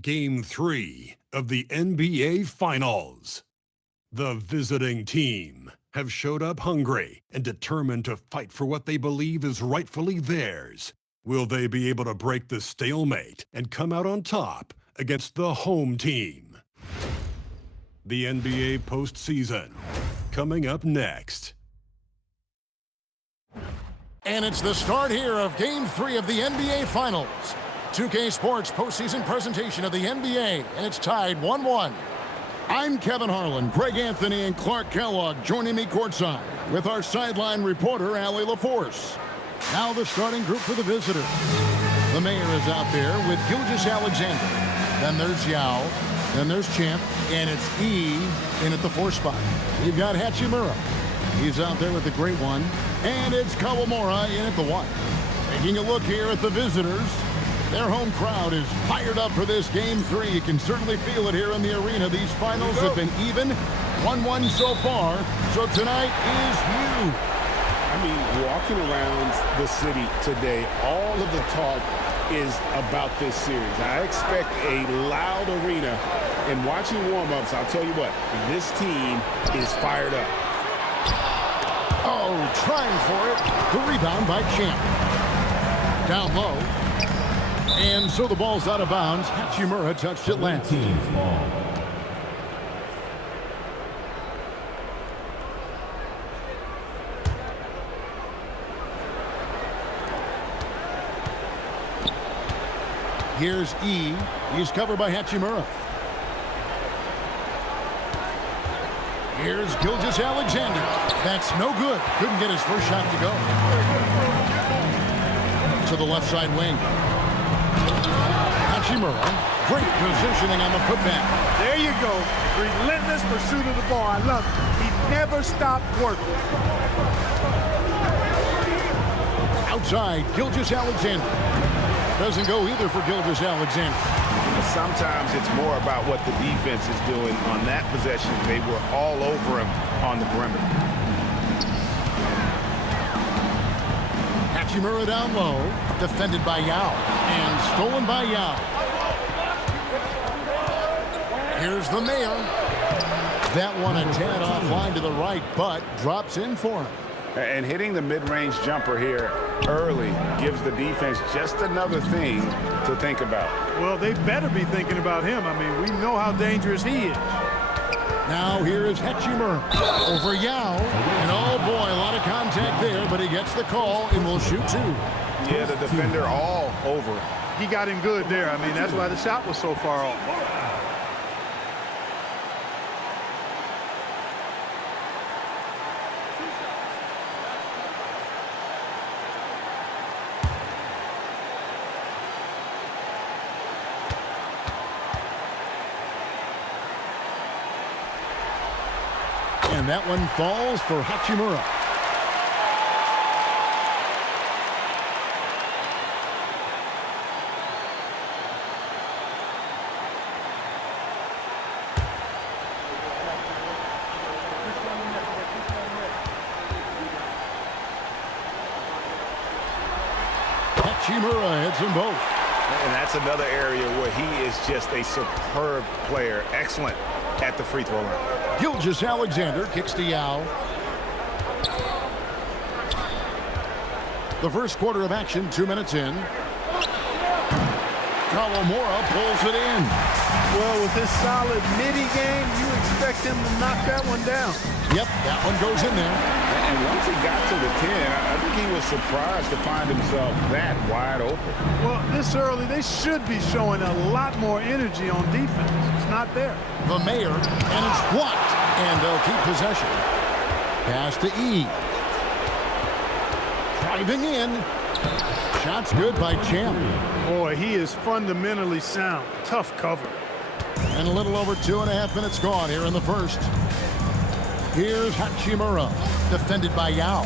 Game 3 of the NBA Finals. The visiting team have showed up hungry and determined to fight for what they believe is rightfully theirs. Will they be able to break the stalemate and come out on top against the home team? The NBA postseason, coming up next. And it's the start here of Game 3 of the NBA Finals. 2K Sports postseason presentation of the NBA, and it's tied 1-1. I'm Kevin Harlan, Greg Anthony, and Clark Kellogg joining me courtside with our sideline reporter, Allie LaForce. Now the starting group for the visitors. The mayor is out there with Gilgeous-Alexander. Then there's Yao. Then there's Champ. And it's E in at the 4 spot. You've got Hachimura. He's out there with the great one. And it's Kawamura in at the 1. Taking a look here at the visitors. Their home crowd is fired up for this Game 3. You can certainly feel it here in the arena. These finals have been even, 1-1 so far. So tonight is huge. I mean, walking around the city today, all of the talk is about this series. I expect a loud arena. And watching warm-ups, I'll tell you what, this team is fired up. Oh, trying for it. The rebound by Champ. Down low. And so the ball's out of bounds. Hachimura touched it last. Here's E. He's covered by Hachimura. Here's Gilgeous-Alexander. That's no good. Couldn't get his first shot to go. To the left side wing. Hachimura, great positioning on the putback. There you go. Relentless pursuit of the ball. I love it. He never stopped working. Outside, Gilgeous-Alexander. Doesn't go either for Gilgeous-Alexander. Sometimes it's more about what the defense is doing on that possession. They were all over him on the perimeter. Hachimura down low, defended by Yao, and stolen by Yao. Here's the mayor. That one a tad offline to the right, but drops in for him. And hitting the mid-range jumper here early gives the defense just another thing to think about. Well, they better be thinking about him. I mean, we know how dangerous he is. Now here is Hachimura over Yao. And oh boy, a lot of contact there, but he gets the call and will shoot 2. Yeah, the defender all over. He got him good there. I mean, that's why the shot was so far off. And that one falls for Hachimura. Hachimura hits them both. And that's another area where he is just a superb player. Excellent at the free throw line. Gilgeous-Alexander kicks to Yao. The first quarter of action, 2 minutes in. Kawamura pulls it in. Well, with this solid midi game, you expect him to knock that one down. Yep, that one goes in there. And once he got to the 10, I think he was surprised to find himself that wide open. Well, this early, they should be showing a lot more energy on defense. It's not there. The mayor, and it's blocked. And they'll keep possession. Pass to E. Driving in. Shot's good by Champ. Boy, he is fundamentally sound. Tough cover. And a little over 2.5 minutes gone here in the first. Here's Hachimura, defended by Yao.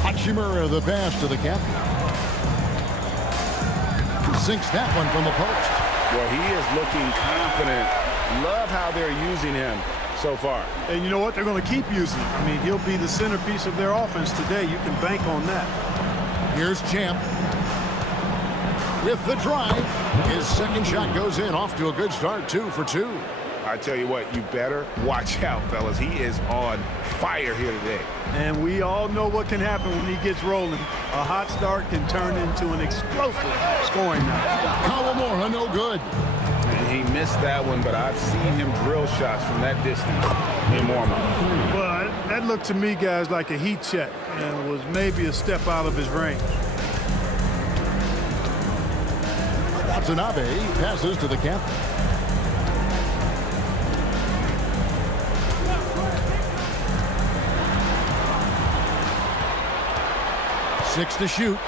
Hachimura, the pass to the captain. Sinks that one from the post. Well, he is looking confident. Love how they're using him so far. And you know what? They're going to keep using him. I mean, he'll be the centerpiece of their offense today. You can bank on that. Here's Champ. with the drive. His second shot goes in, off to a good start, 2 for 2. I tell you what, you better watch out, fellas. He is on fire here today. And we all know what can happen when he gets rolling. A hot start can turn into an explosive scoring night. Kawamura, no good. And he missed that one, but I've seen him drill shots from that distance in warm-up. But that looked to me, guys, like a heat check and was maybe a step out of his range. Watanabe passes to the captain. Six to shoot.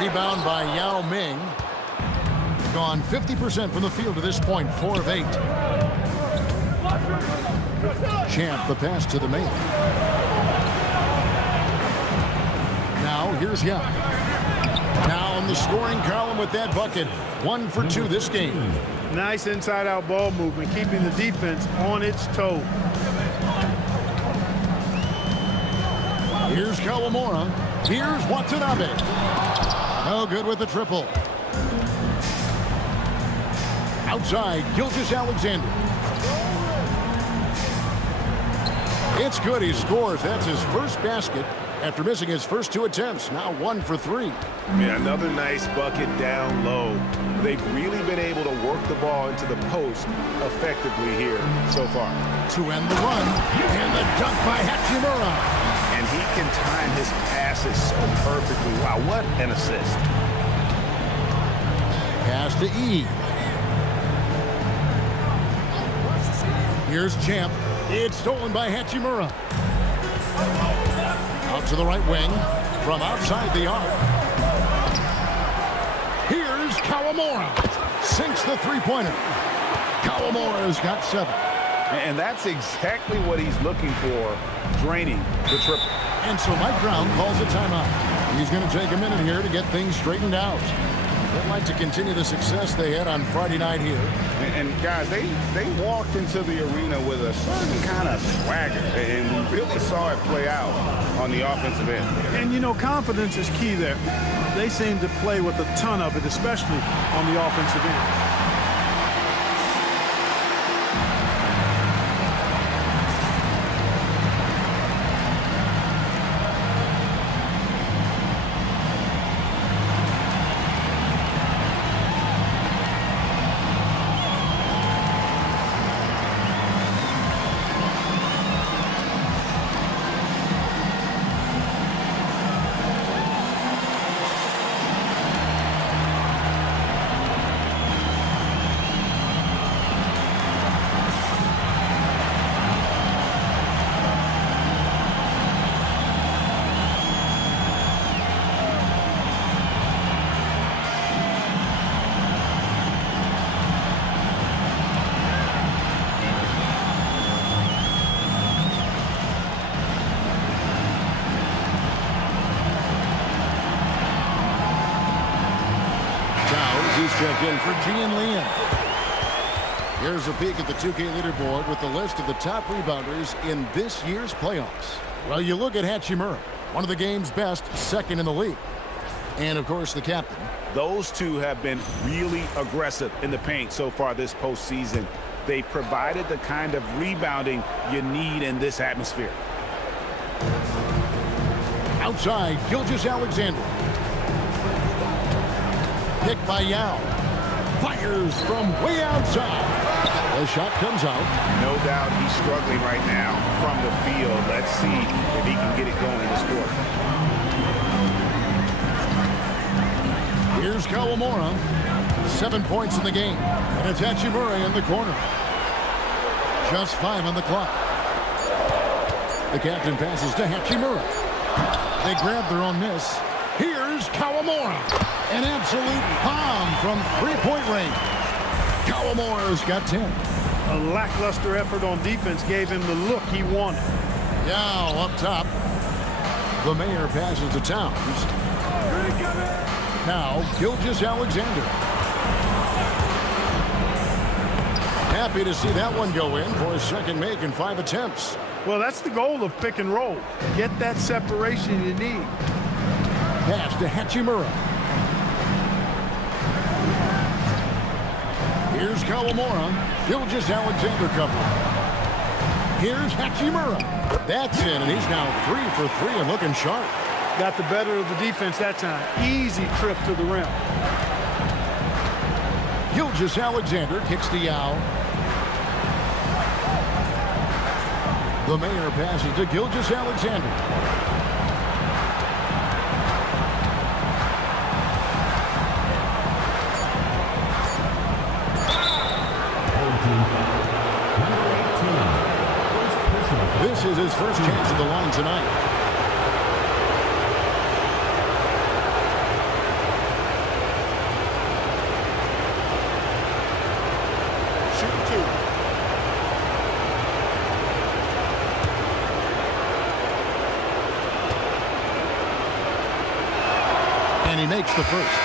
Rebound by Yao Ming. Gone 50% from the field to this point, 4 of 8. Champ, the pass to the main. Now, here's Yao. Now in the scoring column with that bucket. 1 for 2 this game. Nice inside-out ball movement, keeping the defense on its toes. Here's Kawamura. Here's Watanabe. No good with the triple. Outside, Gilgeous-Alexander. It's good. He scores. That's his first basket after missing his first 2 attempts. Now 1 for 3. Yeah, another nice bucket down low. They've really been able to work the ball into the post effectively here so far. To end the run. And the dunk by Hachimura. And he can time his passes so perfectly. Wow, what an assist. Pass to E. Here's Champ. It's stolen by Hachimura. Out to the right wing from outside the arc. Here's Kawamura. Sinks the three-pointer. Kawamura's got 7. And that's exactly what he's looking for, draining the triple. And so Mike Brown calls a timeout. He's going to take a minute here to get things straightened out. They'd like to continue the success they had on Friday night here. And guys, they walked into the arena with a certain kind of swagger, and we really saw it play out on the offensive end. And, you know, confidence is key there. They seem to play with a ton of it, especially on the offensive end. Check in for Gian Lian. Here's a peek at the 2K leaderboard with the list of the top rebounders in this year's playoffs. Well, you look at Hachimura, one of the game's best, second in the league. And, of course, the captain. Those two have been really aggressive in the paint so far this postseason. They've provided the kind of rebounding you need in this atmosphere. Outside, Gilgeous-Alexander. Picked by Yao. Fires from way outside. The shot comes out. No doubt he's struggling right now from the field. Let's see if he can get it going in this quarter. Here's Kawamura. 7 points in the game. And it's Hachimura in the corner. Just 5 on the clock. The captain passes to Hachimura. They grab their own miss. Here's Kawamura. An absolute bomb from three-point range. Kawamura's got 10. A lackluster effort on defense gave him the look he wanted. Yao up top. The mayor passes to Towns. Now, Gilgeous-Alexander. Happy to see that one go in for his second make in 5 attempts. Well, that's the goal of pick and roll. Get that separation you need. Pass to Hachimura. Here's Kawamura. Gilgeous-Alexander covering. Here's Hachimura. That's in, and he's now 3 for 3 and looking sharp. Got the better of the defense that time. Easy trip to the rim. Gilgeous-Alexander kicks to Yao. The Mayor passes to Gilgeous-Alexander. This is his first chance at the line tonight. Shooting 2. And he makes the first.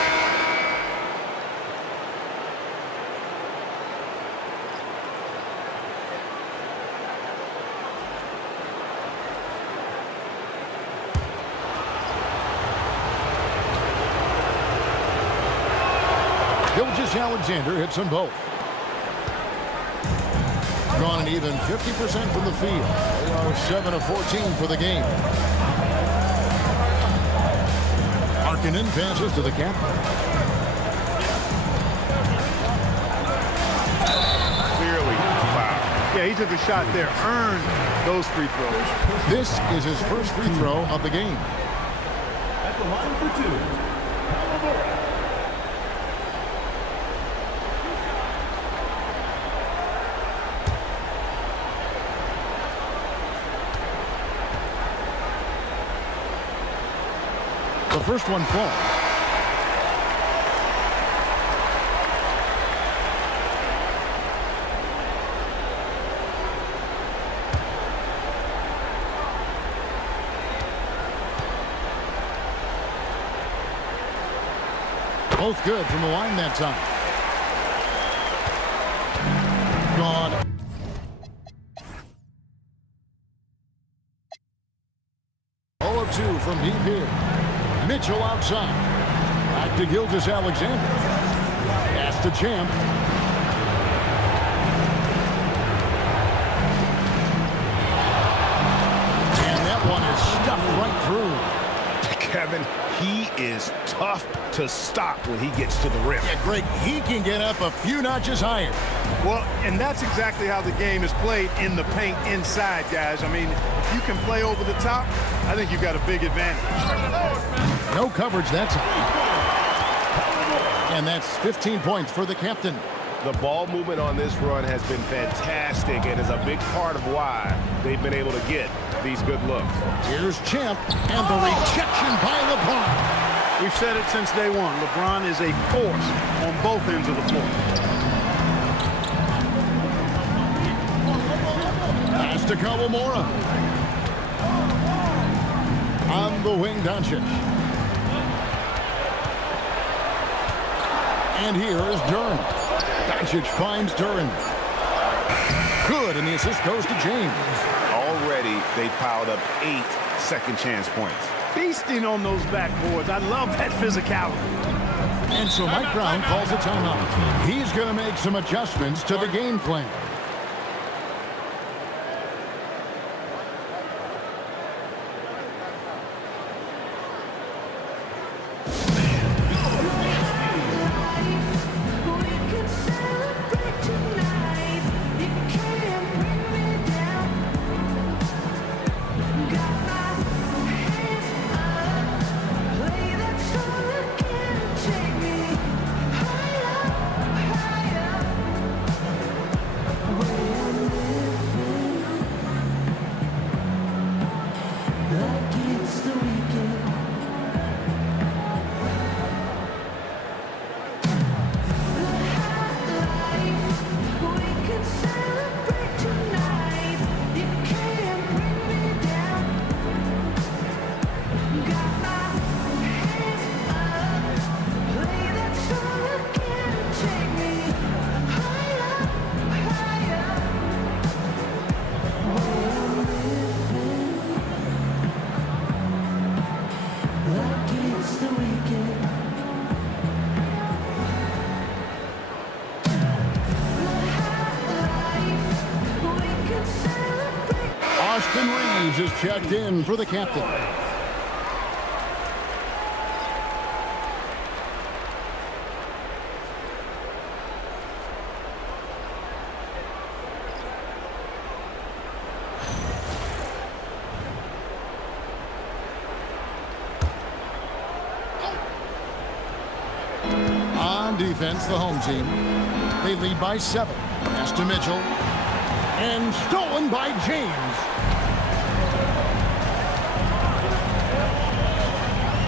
Gilgeous-Alexander hits them both. Gone an even 50% from the field. They are 7 of 14 for the game. Harkinen passes to the captain. Clearly foul. Yeah, he took a shot there. Earned those free throws. This is his first free throw of the game. At the line for 2, Kawamura. The first one falls. Both good from the line that time. Gone. Of 2 from deep here. Mitchell outside. Back to Gilgeous-Alexander. Pass to Champ. And that one is stuffed right through. Kevin, he is tough to stop when he gets to the rim. Yeah, Greg, he can get up a few notches higher. Well, and that's exactly how the game is played in the paint inside, guys. I mean, if you can play over the top, I think you've got a big advantage. No coverage that time. And that's 15 points for the captain. The ball movement on this run has been fantastic and is a big part of why they've been able to get these good looks. Here's Champ, and the rejection by LeBron. We've said it since day one. LeBron is a force on both ends of the floor. Pass to Kawamura. On the wing, Doncic. And here is Durham. Doncic finds Durham. Good, and the assist goes to James. Already, they've piled up 8 second chance points. Feasting on those backboards. I love that physicality. And so Mike Brown calls a timeout. He's going to make some adjustments to the game plan. Jennings is checked in for the captain. On defense, the home team. They lead by 7. Pass to Mitchell. And stolen by James.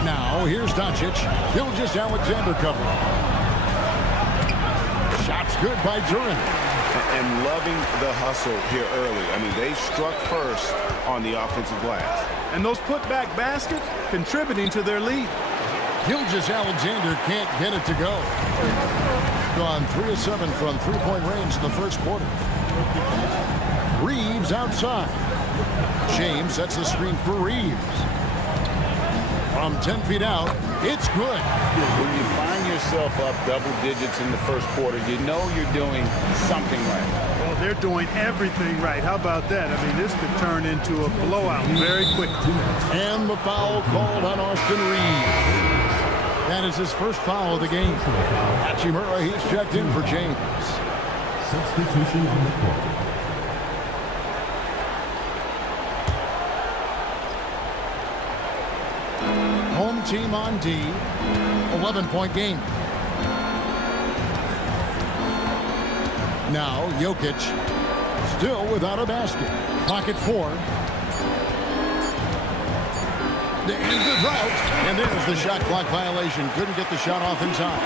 Now, here's Doncic. Gilgeous-Alexander covering. Shots good by Duran. And loving the hustle here early. I mean, they struck first on the offensive glass. And those putback baskets contributing to their lead. Gilgeous-Alexander can't get it to go. Gone 3 of 7 from three-point range in the first quarter. Reeves outside. James sets the screen for Reeves. From 10 feet out, it's good. When you find yourself up double digits in the first quarter, you know you're doing something right. Well, they're doing everything right. How about that? I mean, this could turn into a blowout very quickly. And the foul called on Austin Reeves. That is his first foul of the game. Hachimura, he's checked in for James. Substitution on the court. Home team on D. 11-point game. Now Jokic still without a basket. Pocket 4. To end the drought. And there's the shot clock violation. Couldn't get the shot off in time.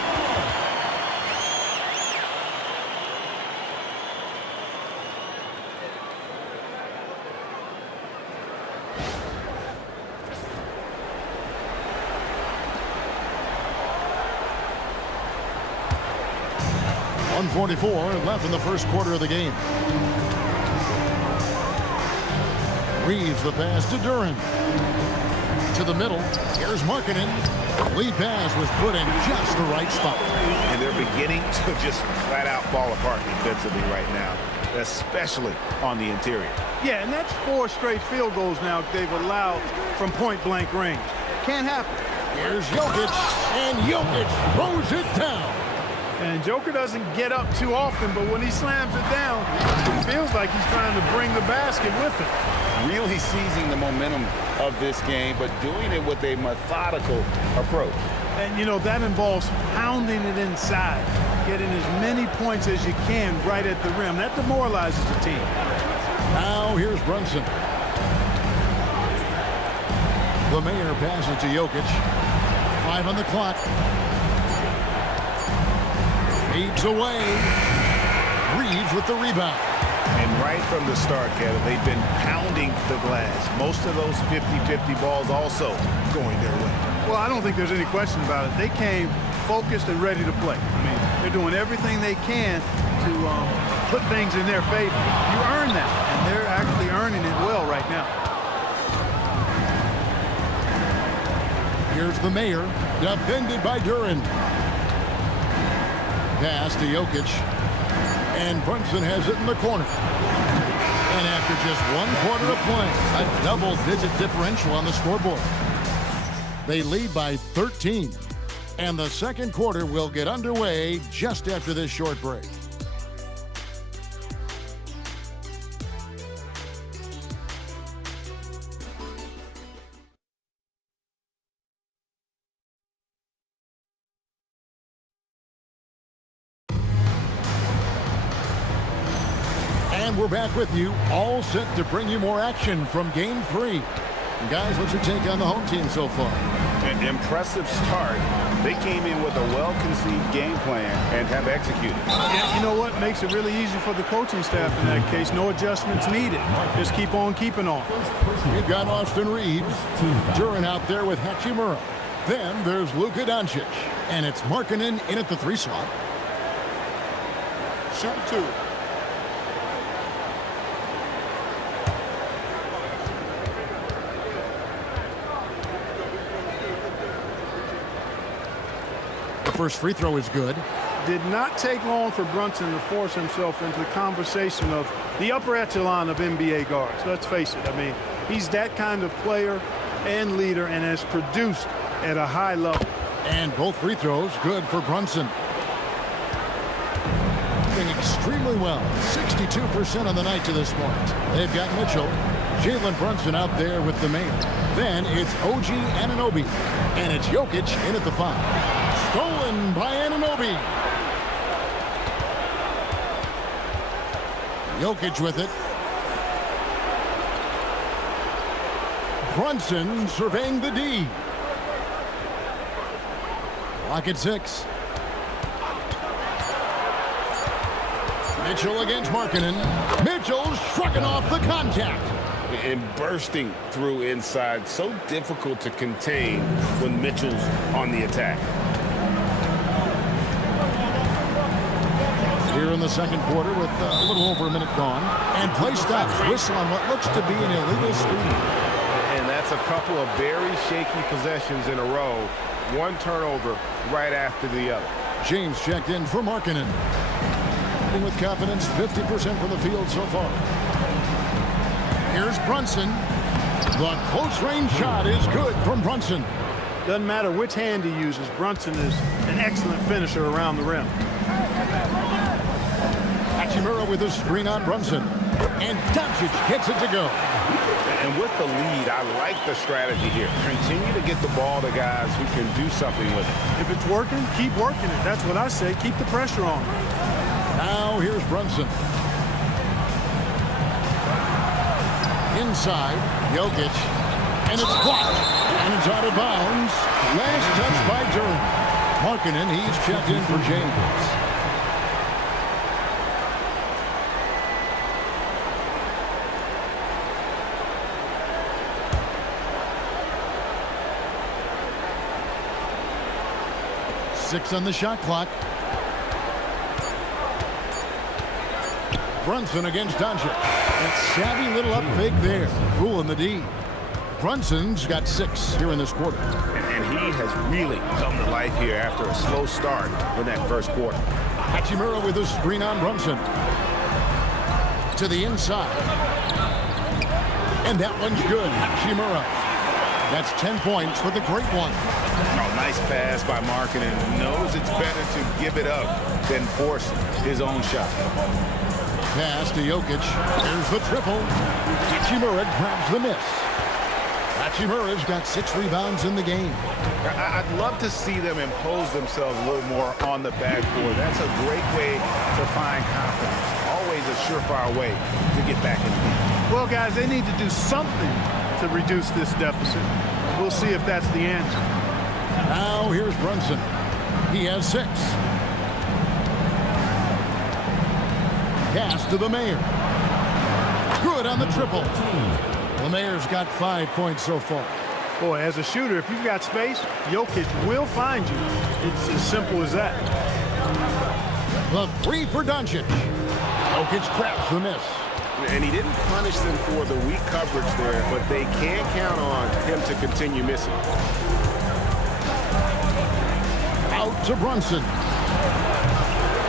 .144 left in the first quarter of the game. Reeves the pass to Duran. To the middle. Here's Markkanen. Lead pass was put in just the right spot. And they're beginning to just flat out fall apart defensively right now, especially on the interior. Yeah, and that's 4 straight field goals now they've allowed from point-blank range. Can't happen. Here's Jokic, and Jokic throws it down. And Joker doesn't get up too often, but when he slams it down, it feels like he's trying to bring the basket with him. Really seizing the momentum of this game, but doing it with a methodical approach. And, you know, that involves pounding it inside, getting as many points as you can right at the rim. That demoralizes the team. Now here's Brunson. The Mayor passes to Jokic. 5 on the clock. Fades away. Reeves with the rebound. And right from the start, Kevin, they've been pounding the glass. Most of those 50-50 balls also going their way. Well, I don't think there's any question about it. They came focused and ready to play. I mean, they're doing everything they can to put things in their favor. You earn that, and they're actually earning it well right now. Here's the Mayor, defended by Duran. Pass to Jokic. And Brunson has it in the corner. And after just 1 quarter of play, a double-digit differential on the scoreboard. They lead by 13. And the second quarter will get underway just after this short break. And we're back with you, all set to bring you more action from Game 3. Guys, what's your take on the home team so far? An impressive start. They came in with a well-conceived game plan and have executed. Yeah, you know what? Makes it really easy for the coaching staff in that case. No adjustments needed. Just keep on keeping on. We've got Austin Reeves. Duran out there with Hachimura. Then there's Luka Doncic. And it's Markkanen in at the 3 slot. Shoot 2. First free throw is good. Did not take long for Brunson to force himself into the conversation of the upper echelon of NBA guards. Let's face it. I mean, He's that kind of player and leader and has produced at a high level. And both free throws good for Brunson. Doing extremely well. 62% on the night to this point. They've got Mitchell. Jalen Brunson out there with the man. Then it's OG Anunoby. And it's Jokic in at the 5. Stolen by Anunoby. Jokic with it. Brunson surveying the D. Clock at 6. Mitchell against Markkanen. Mitchell shrugging off the contact. And bursting through inside. So difficult to contain when Mitchell's on the attack. Here in the second quarter with a little over a minute gone. And play stops. Whistle on what looks to be an illegal screen. And that's a couple of very shaky possessions in a row. One turnover right after the other. James checked in for Markkanen. With confidence, 50% from the field so far. Here's Brunson. The close-range shot is good from Brunson. Doesn't matter which hand he uses, Brunson is an excellent finisher around the rim. Hachimura with a screen on Brunson. And Doncic gets it to go. And with the lead, I like the strategy here. Continue to get the ball to guys who can do something with it. If it's working, keep working it. That's what I say. Keep the pressure on. Now here's Brunson. Inside, Jokic. And it's blocked. And it's out of bounds. Last touch by Durham. Markkanen, he's checked in for James. Six on the shot clock. Brunson against Doncic. That savvy little up fake there. Fooling the D. Brunson's got 6 here in this quarter. And he has really come to life here after a slow start in that first quarter. Hachimura with a screen on Brunson. To the inside. And that one's good. Hachimura. That's 10 points for the great one. Oh, nice pass by Markkanen. Knows it's better to give it up than force his own shot. Pass to Jokic. Here's the triple. Hachimura grabs the miss. Hachimura's got 6 rebounds in the game. I'd love to see them impose themselves a little more on the backboard. That's a great way to find confidence. Always a surefire way to get back in the game. Well, guys, they need to do something to reduce this deficit. We'll see if that's the answer. Now here's Brunson. He has 6. Pass to the Mayor. Good on the triple. The Mayor's got 5 points so far. Boy, as a shooter, if you've got space, Jokic will find you. It's as simple as that. The 3 for Doncic. Jokic traps the miss. And he didn't punish them for the weak coverage there, but they can't count on him to continue missing. Out to Brunson.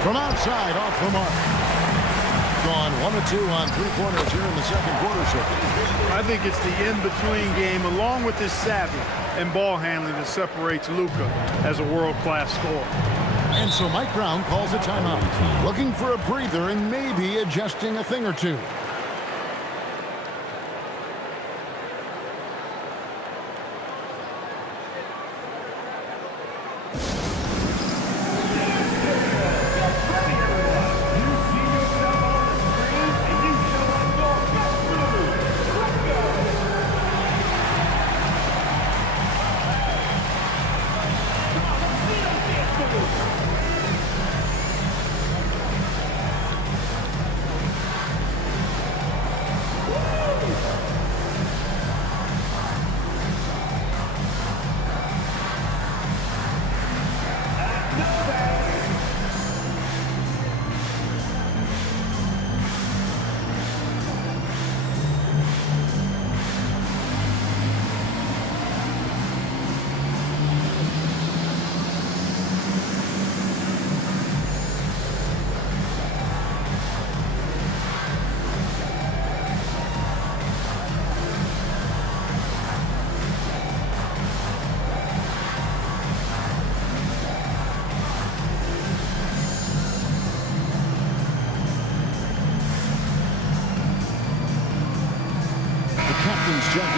From outside, off the mark. Gone 1 of 2 on 3 pointers here in the second quarter. I think it's the in-between game, along with his savvy and ball handling, that separates Luka as a world-class scorer. And so Mike Brown calls a timeout, looking for a breather and maybe adjusting a thing or two.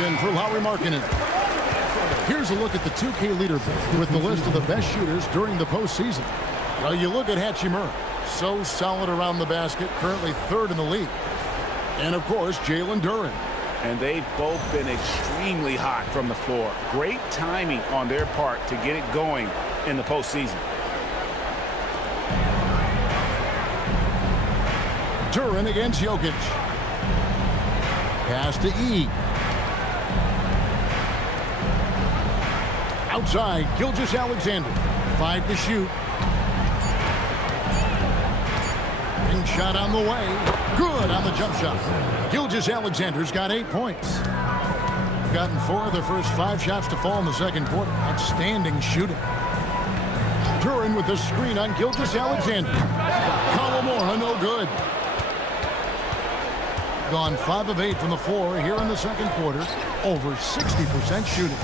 in for Lauri Markkanen. Here's a look at the 2K leaderboard with the list of the best shooters during the postseason. Well, you look at Hachimura, so solid around the basket, currently 3rd in the league. And, of course, Jalen Duren. And they've both been extremely hot from the floor. Great timing on their part to get it going in the postseason. Duren against Jokic. Pass to E. Outside, Gilgeous-Alexander. 5 to shoot. Ring shot on the way. Good on the jump shot. Gilgeous-Alexander's got 8 points. Gotten 4 of their first 5 shots to fall in the second quarter. Outstanding shooting. Duren with the screen on Gilgeous-Alexander. Kawamura, no good. Gone 5 of 8 from the floor here in the second quarter. Over 60% shooting.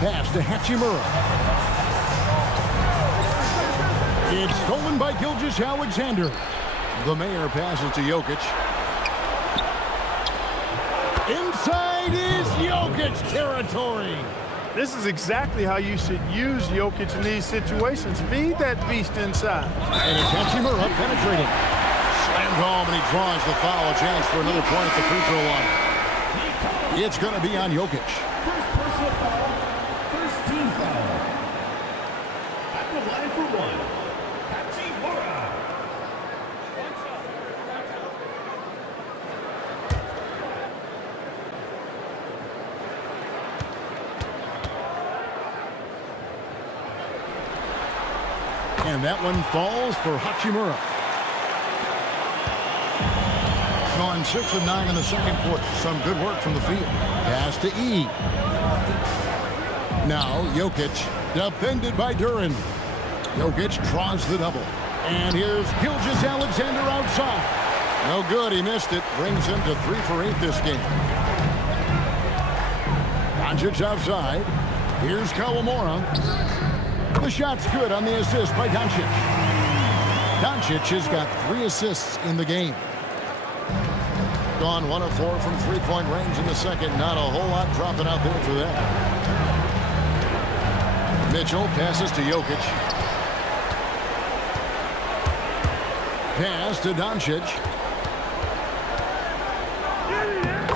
Pass to Hachimura. It's stolen by Gilgeous-Alexander. The mayor passes to Jokic. Inside is Jokic territory. This is exactly how you should use Jokic in these situations. Feed that beast inside. And it's Hachimura penetrating. Slammed home, and he draws the foul. A chance for another point at the free throw line. It's going to be on Jokic. First personal foul. First team foul. At the line for 1, Hachimura. And that one falls for Hachimura. Gone 6 of 9 in the second quarter. Some good work from the field. Pass to E. Now Jokic, defended by Duren. Jokic draws the double. And here's Gilgeous-Alexander outside. No good, he missed it. Brings him to 3 for 8 this game. Doncic outside. Here's Kawamura. The shot's good on the assist by Doncic. Doncic has got 3 assists in the game. Gone 1 of 4 from 3-point range in the second. Not a whole lot dropping out there for them. Mitchell passes to Jokic. Pass to Doncic.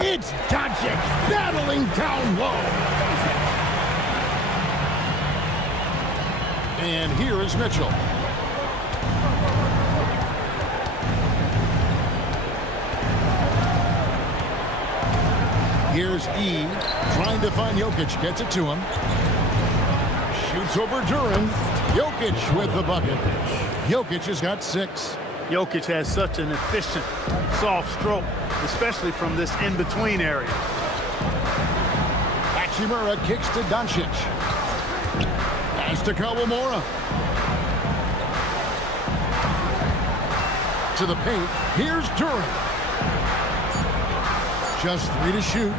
It's Doncic battling down low. And here is Mitchell. Here's E, trying to find Jokic, gets it to him. Shoots over Duren. Jokic with the bucket. Jokic has got 6. Jokic has such an efficient, soft stroke, especially from this in-between area. Hachimura kicks to Doncic. Pass to Kawamura. To the paint. Here's Duren. Just 3 to shoot.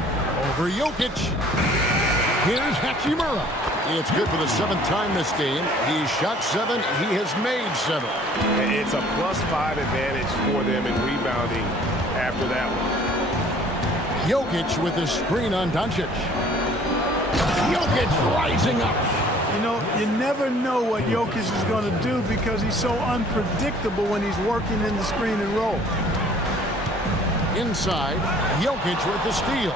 Over Jokic. Here's Hachimura. It's good for the 7th time this game. He's shot 7. He has made 7. It's a +5 advantage for them in rebounding after that one. Jokic with the screen on Doncic. Jokic rising up. You know, you never know what Jokic is going to do because he's so unpredictable when he's working in the screen and roll. Inside, Jokic with the steal.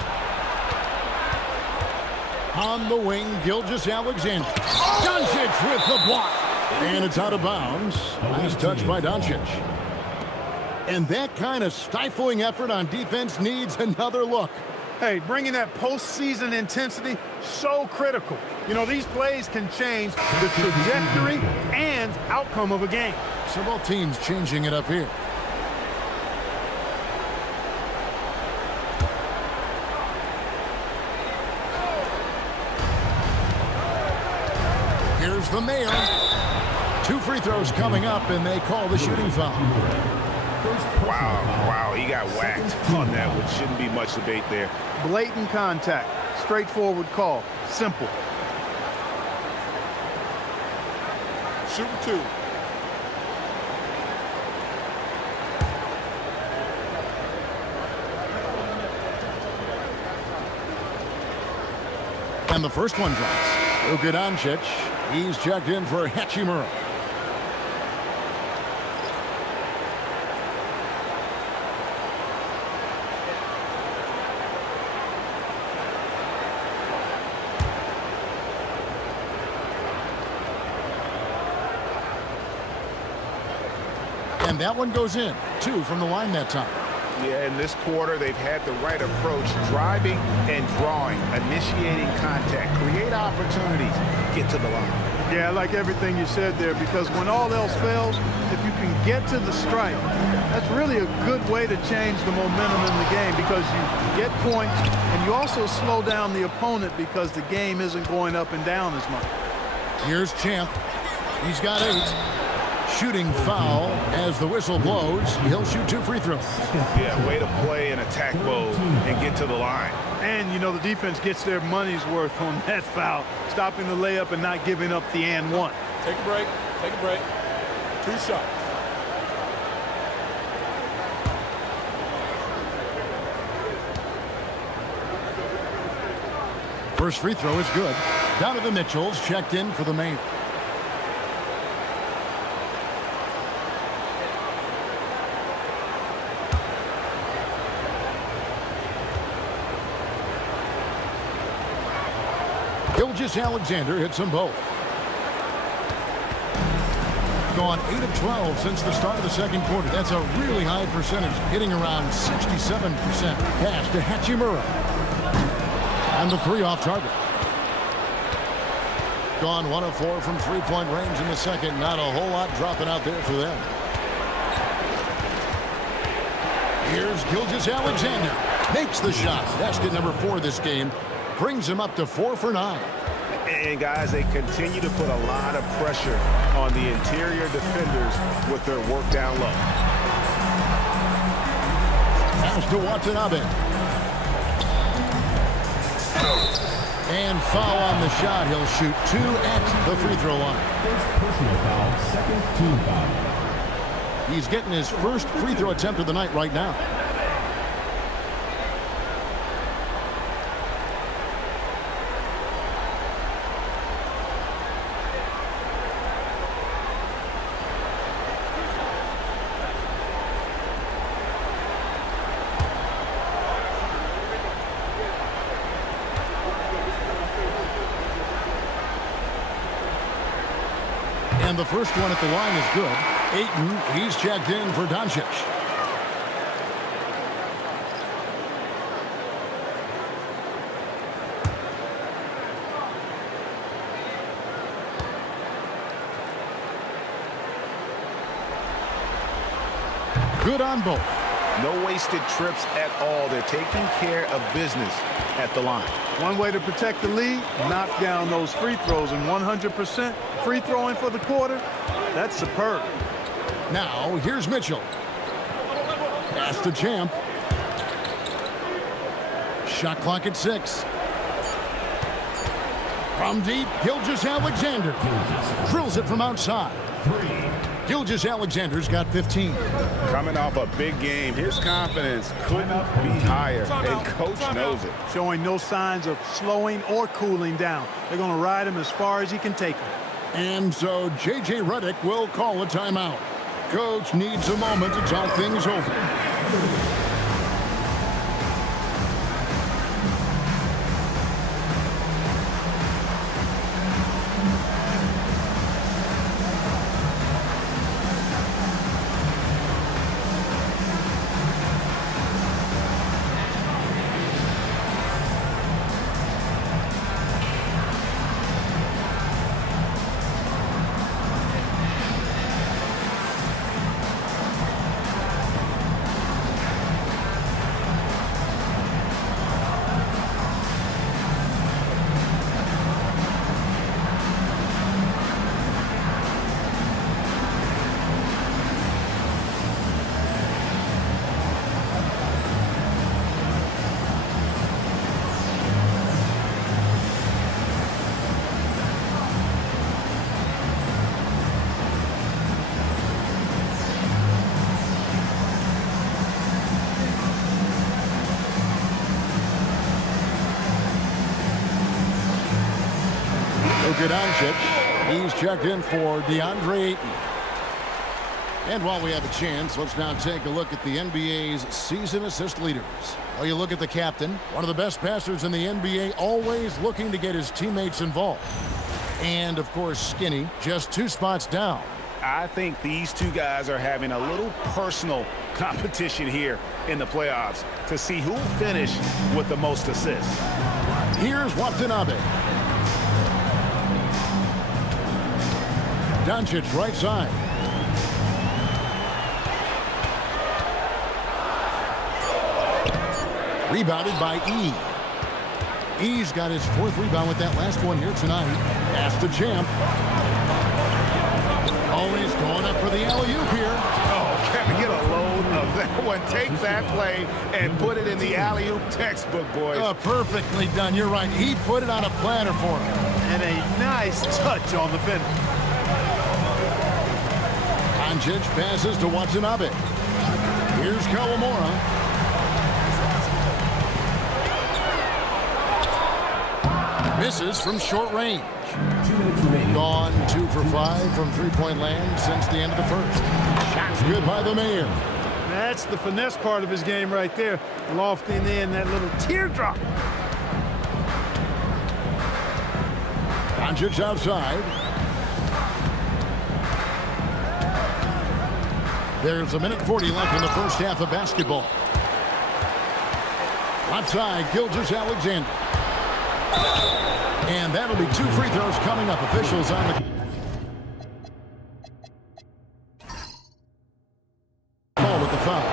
On the wing, Gilgeous-Alexander. Doncic with the block. And it's out of bounds. Nice touch by Doncic. And that kind of stifling effort on defense needs another look. Hey, bringing that postseason intensity, so critical. You know, these plays can change the trajectory and outcome of a game. So both teams changing it up here. Here's the mayor. 2 free throws coming up, and they call the shooting foul. Wow, he got whacked on that, which shouldn't be much debate there. Blatant contact, straightforward call, simple. Shooting 2. And the first one drops. Luka Doncic, he's checked in for Hachimura. And that one goes in. 2 from the line that time. Yeah, in this quarter, they've had the right approach, driving and drawing, initiating contact, create opportunities, get to the line. Yeah, I like everything you said there, because when all else fails, if you can get to the stripe, that's really a good way to change the momentum in the game, because you get points and you also slow down the opponent because the game isn't going up and down as much. Here's Champ. He's got 8. Shooting foul as the whistle blows. He'll shoot 2 free throws. Yeah, way to play in attack mode and get to the line. And, you know, the defense gets their money's worth on that foul, stopping the layup and not giving up the and one. Take a break. Take a break. 2 shots. First free throw is good. Donovan Mitchell's checked in for the main. Gilgeous-Alexander hits them both. Gone 8 of 12 since the start of the second quarter. That's a really high percentage, hitting around 67%. Pass to Hachimura. And the 3 off target. Gone 1 of 4 from three-point range in the second. Not a whole lot dropping out there for them. Here's Gilgeous-Alexander. Makes the shot. Basket number 4 this game. Brings him up to 4 for 9. And guys, they continue to put a lot of pressure on the interior defenders with their work down low. Pass to Watanabe. And foul on the shot. He'll shoot 2 at the free throw line. First personal foul, second team foul. He's getting his first free throw attempt of the night right now. And the first one at the line is good. Ayton, he's checked in for Doncic. Good on both. No wasted trips at all. They're taking care of business at the line. One way to protect the lead, knock down those free throws, and 100% free throwing for the quarter, that's superb. Now, here's Mitchell. Pass to Champ. Shot clock at 6. From deep, Gilgeous-Alexander drills it from outside. Gilgeous-Alexander's got 15. Coming off a big game, his confidence couldn't be higher, and coach knows it. Showing no signs of slowing or cooling down. They're going to ride him as far as he can take him. And so J.J. Redick will call a timeout. Coach needs a moment to talk things over. Luka Doncic. He's checked in for DeAndre Ayton. And while we have a chance, let's now take a look at the NBA's season assist leaders. Well, you look at the captain, one of the best passers in the NBA, always looking to get his teammates involved. And, of course, Skinny, just 2 spots down. I think these two guys are having a little personal competition here in the playoffs to see who will finish with the most assists. Here's Watanabe. Doncic right side. Rebounded by E. E's got his 4th rebound with that last one here tonight. That's the champ. Always going up for the alley-oop here. Oh, Kevin, get a load of that one. Take that play and put it in the alley-oop textbook, boys. Perfectly done. You're right. He put it on a platter for him. And a nice touch on the finish. Doncic passes to Watanabe. Here's Kawamura. Misses from short range. 2 minutes remaining. Gone 2 for 5 from three-point land since the end of the first. Shots good by the Mayor. That's the finesse part of his game right there. Lofting in that little teardrop. Doncic outside. There's 1:40 left in the first half of basketball. Outside, Gilgeous-Alexander. And that'll be 2 free throws coming up. Officials on the... Ball with the foul.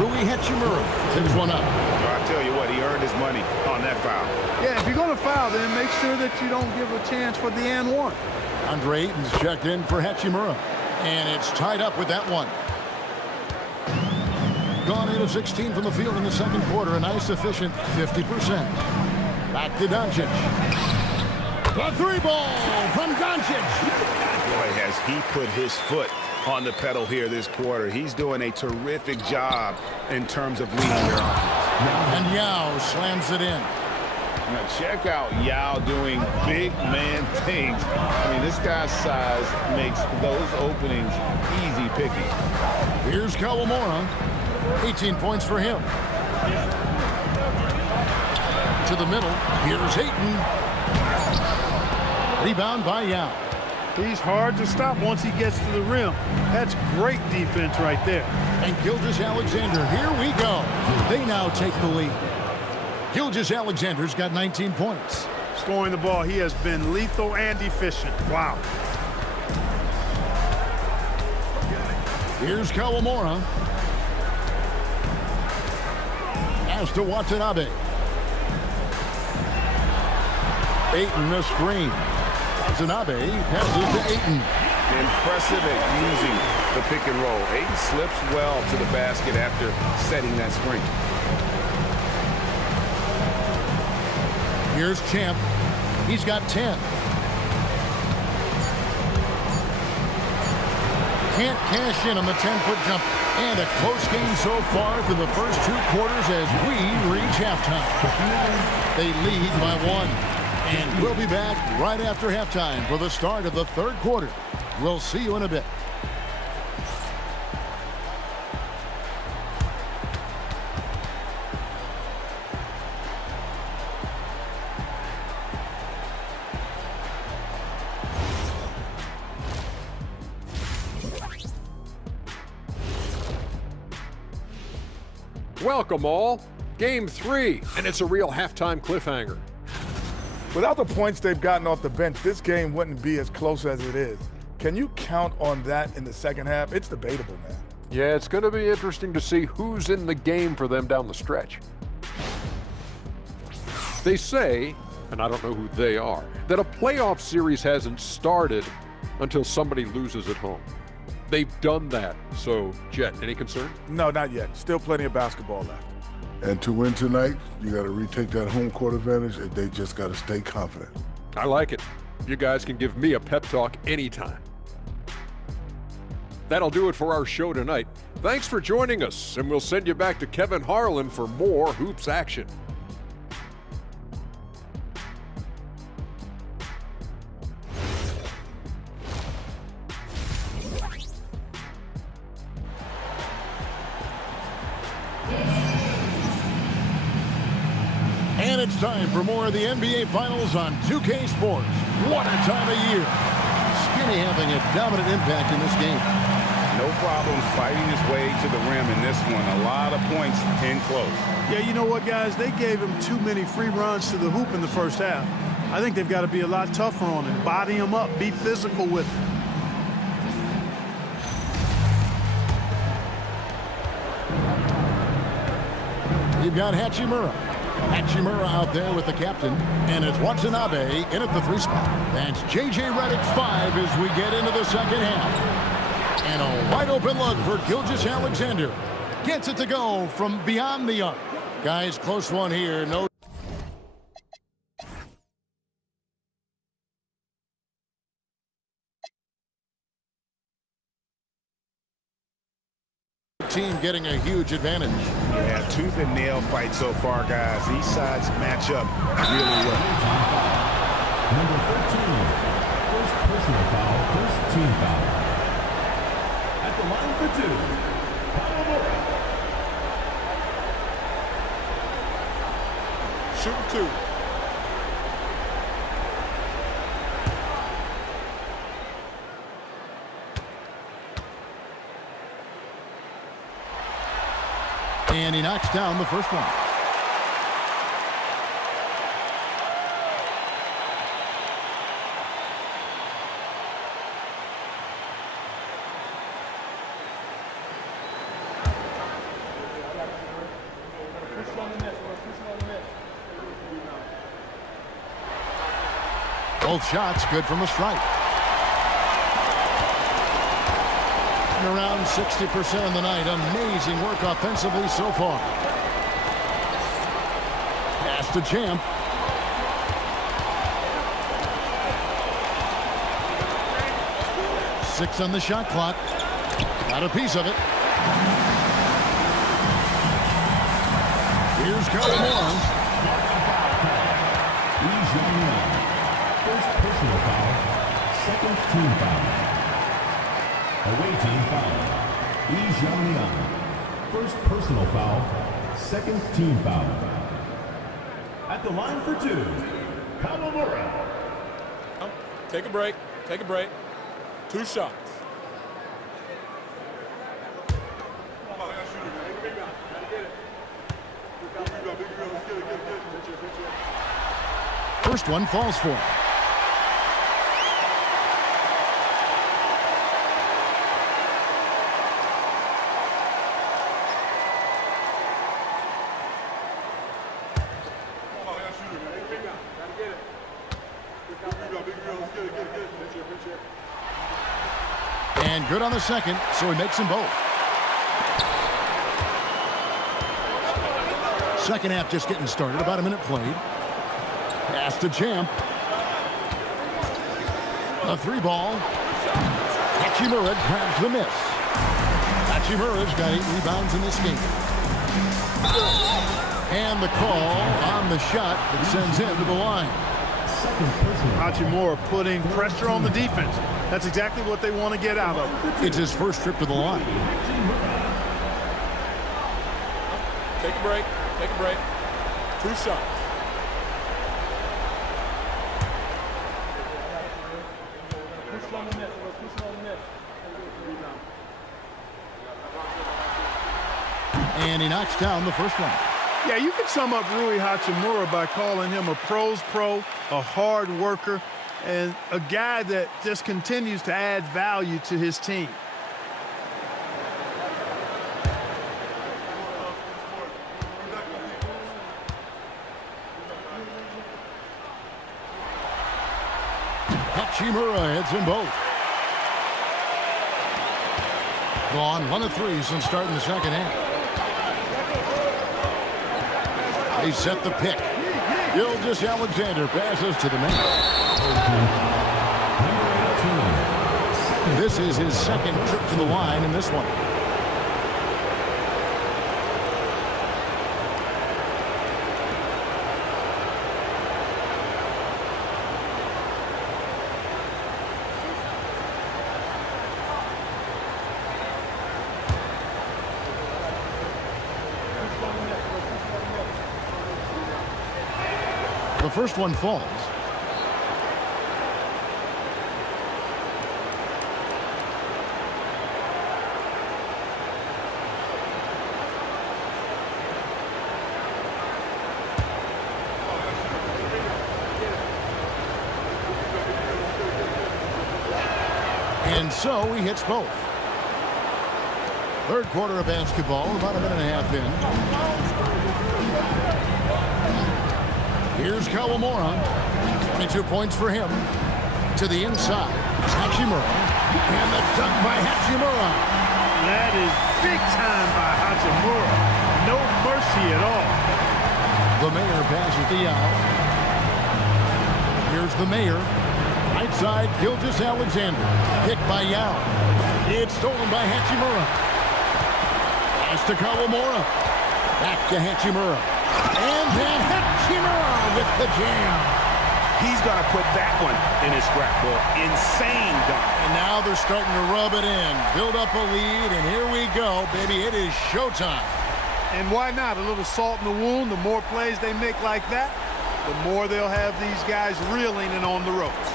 Yuki Hachimura picks one up. I tell you what, he earned his money on that foul. Yeah, if you're going to foul, then make sure that you don't give a chance for the and one. Andre Ayton's checked in for Hachimura. And it's tied up with that one. Gone 8 of 16 from the field in the second quarter. A nice efficient 50%. Back to Doncic. The 3-ball from Doncic. Boy, has he put his foot on the pedal here this quarter. He's doing a terrific job in terms of leading their offense. And Yao slams it in. Now check out Yao doing big man things. I mean, this guy's size makes those openings easy picking. Here's Kawamura. 18 points for him. To the middle. Here's Ayton. Rebound by Yao. He's hard to stop once he gets to the rim. That's great defense right there. And Gilgeous-Alexander, here we go. They now take the lead. Gilgeous-Alexander's got 19 points. Scoring the ball, he has been lethal and efficient. Wow. Here's Kawamura. Pass to Watanabe. Ayton the screen. Watanabe passes to Ayton. Impressive at using the pick and roll. Ayton slips well to the basket after setting that screen. Here's Champ. He's got 10. Can't cash in on the 10-foot jump. And a close game so far for the first 2 quarters as we reach halftime. They lead by 1. And we'll be back right after halftime for the start of the 3rd quarter. We'll see you in a bit. Welcome all. Game 3, and it's a real halftime cliffhanger. Without the points they've gotten off the bench, this game wouldn't be as close as it is. Can you count on that in the second half? It's debatable, man. Yeah, it's going to be interesting to see who's in the game for them down the stretch. They say, and I don't know who they are, that a playoff series hasn't started until somebody loses at home. They've done that. So, Jet, any concern? No, not yet. Still plenty of basketball left. And to win tonight, you got to retake that home court advantage, and they just got to stay confident. I like it. You guys can give me a pep talk anytime. That'll do it for our show tonight. Thanks for joining us, and we'll send you back to Kevin Harlan for more hoops action. it's time for more of the NBA Finals on 2K Sports. What a time of year. Skinny having a dominant impact in this game. No problems fighting his way to the rim in this one. A lot of points in close. Yeah, you know what, guys? They gave him too many free runs to the hoop in the first half. I think they've got to be a lot tougher on him. Body him up. Be physical with him. You've got Hachimura. Hachimura out there with the captain. And it's Watanabe in at the 3 spot. That's J.J. Redick 5 as we get into the second half. And a wide open look for Gilgeous-Alexander. Gets it to go from beyond the arc. Guys, close one here. No. Team getting a huge advantage. Yeah, tooth and nail fight so far, guys. These sides match up really well. Number 13, first personal foul, first team foul. At the line for 2, Kawamura. Shoot 2. And he knocks down the first one. Both shots good from the stripe. Around 60% of the night. Amazing work offensively so far. Pass to Champ. Six on the shot clock. Got a piece of it. Here's Kawamura. First personal foul, second team foul. Away team foul. First personal foul, second team foul. At the line for 2, Kawamura. Take a break. Take a break. 2 shots. First one falls for him. And good on the second, so he makes them both. Second half just getting started, about a minute played. Pass to Champ. A 3-ball. Hachimura grabs the miss. Hachimura's got 8 rebounds in this game. And the call on the shot that sends him to the line. Hachimura putting pressure on the defense. That's exactly what they want to get out of. It's his first trip to the line. Take a break. Take a break. 2 shots. And he knocks down the first one. Yeah, you can sum up Rui Hachimura by calling him a pro's pro, a hard worker, and a guy that just continues to add value to his team. Hachimura hits them both. Gone 1 of 3 since starting the second half. They set the pick. Gilgeous-Alexander passes to the man. This is his second trip to the line in this one. The first one falls. And so he hits both. Third quarter of basketball, about a minute and a half in. Here's Kawamura. 22 points for him. To the inside. Hachimura. And the dunk by Hachimura. That is big time by Hachimura. No mercy at all. The Mayor passes to Yao. Here's the Mayor. Right side, Gilgeous-Alexander. Picked by Yao. It's stolen by Hachimura. Pass to Kawamura. Back to Hachimura. And then Hachimura with the jam. He's going to put that one in his scrapbook. Insane dunk. And now they're starting to rub it in. Build up a lead, and here we go, baby. It is showtime. And why not? A little salt in the wound. The more plays they make like that, the more they'll have these guys reeling and on the ropes.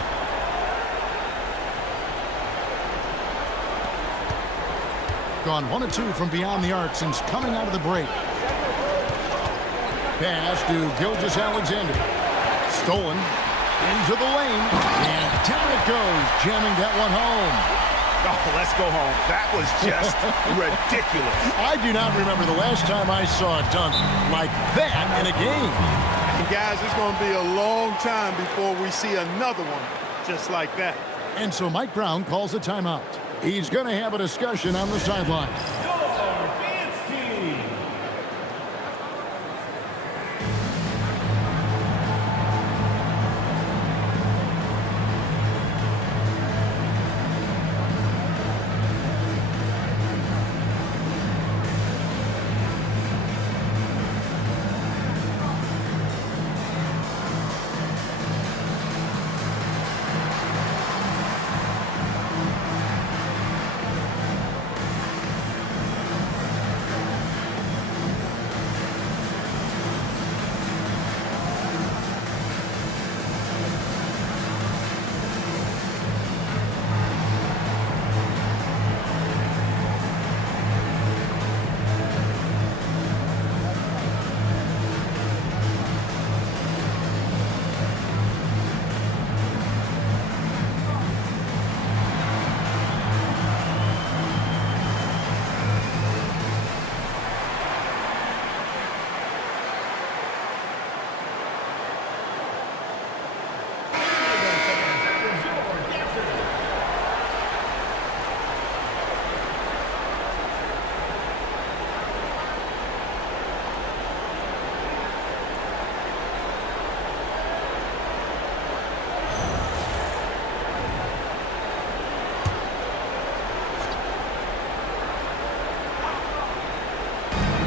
Gone 1 of 2 from beyond the arc since coming out of the break. Pass to Gilgeous-Alexander. Stolen into the lane. And down it goes, jamming that one home. Oh, let's go home. That was just ridiculous. I do not remember the last time I saw a dunk like that in a game. And guys, it's going to be a long time before we see another one just like that. And so Mike Brown calls a timeout. He's going to have a discussion on the sideline.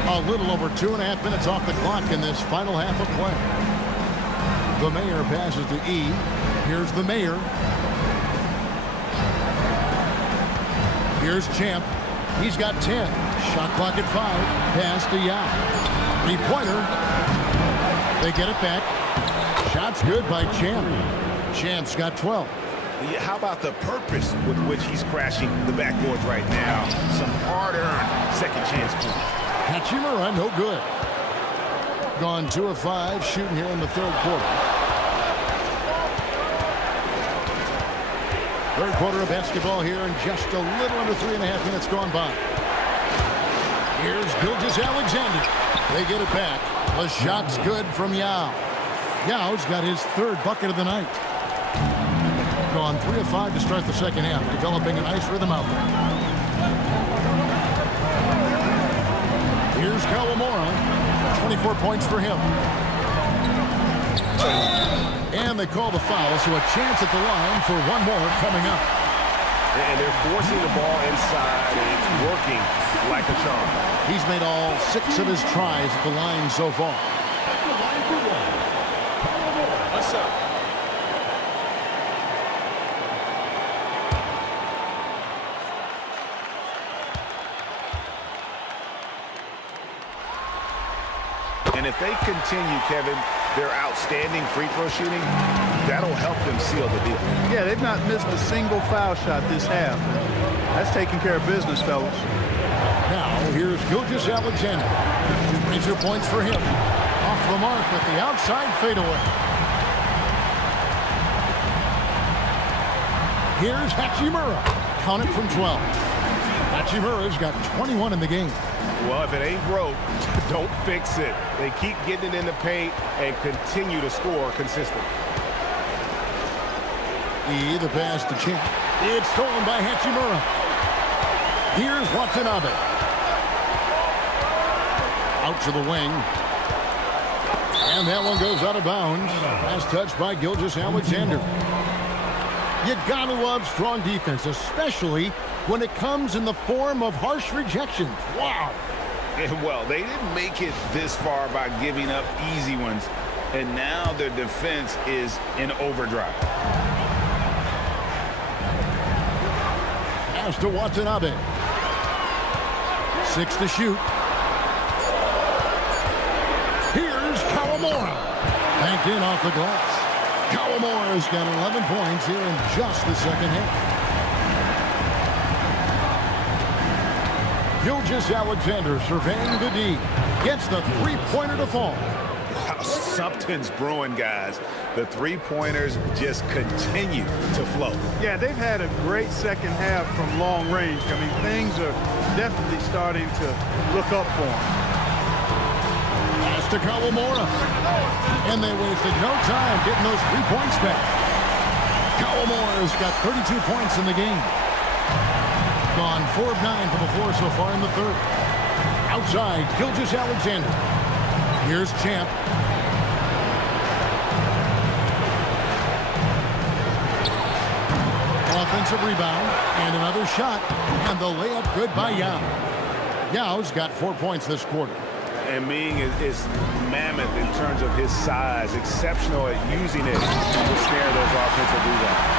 A little over 2.5 minutes off the clock in this final half of play. The Mayor passes to E. Here's the Mayor. Here's Champ. He's got 10. Shot clock at 5. Pass to Yao. 3-pointer. They get it back. Shot's good by Champ. Champ's got 12. How about the purpose with which he's crashing the backboards right now? Some hard-earned second chance points. Hachimura, no good. Gone 2 of 5 shooting here in the third quarter. Third quarter of basketball here, and just a little under 3.5 minutes gone by. Here's Gilgeous-Alexander. They get it back. The shot's good from Yao. Yao's got his third bucket of the night. Gone 3 of 5 to start the second half, developing a nice rhythm out there. Here's Kawamura. 24 points for him. And they call the foul, so a chance at the line for one more coming up. And they're forcing the ball inside, and it's working like a charm. He's made all 6 of his tries at the line so far. What's up? And if they continue, Kevin, their outstanding free throw shooting, that'll help them seal the deal. Yeah, they've not missed a single foul shot this half. That's taking care of business, fellas. Now, here's Gilgeous-Alexander. 22 points for him. Off the mark with the outside fadeaway. Here's Hachimura. Count it from 12. Hachimura's got 21 in the game. Well, if it ain't broke, don't fix it. They keep getting it in the paint and continue to score consistently. The pass to Champ. It's stolen by Hachimura. Here's Watanabe. Out to the wing. And that one goes out of bounds. Last touch by Gilgeous-Alexander. You gotta love strong defense, especially when it comes in the form of harsh rejections. Wow. And well, they didn't make it this far by giving up easy ones, and now their defense is in overdrive. Pass to Watanabe. 6 to shoot. Here's Kawamura. Banked in off the glass. Kawamura's got 11 points here in just the second half. Gilgeous-Alexander surveying the D. Gets the three-pointer to fall. Wow, something's brewing, guys. The three-pointers just continue to flow. Yeah, they've had a great second half from long range. I mean, things are definitely starting to look up for them. Pass to Kawamura. And they wasted no time getting those 3 points back. Kawamura's got 32 points in the game. Gone 4 of 9 from the floor so far in the third. Outside, Gilgeous-Alexander. Here's Champ. Offensive rebound and another shot. And the layup good by Yao. Yao's got 4 points this quarter. And Ming is mammoth in terms of his size, exceptional at using it to snare those offensive rebounds.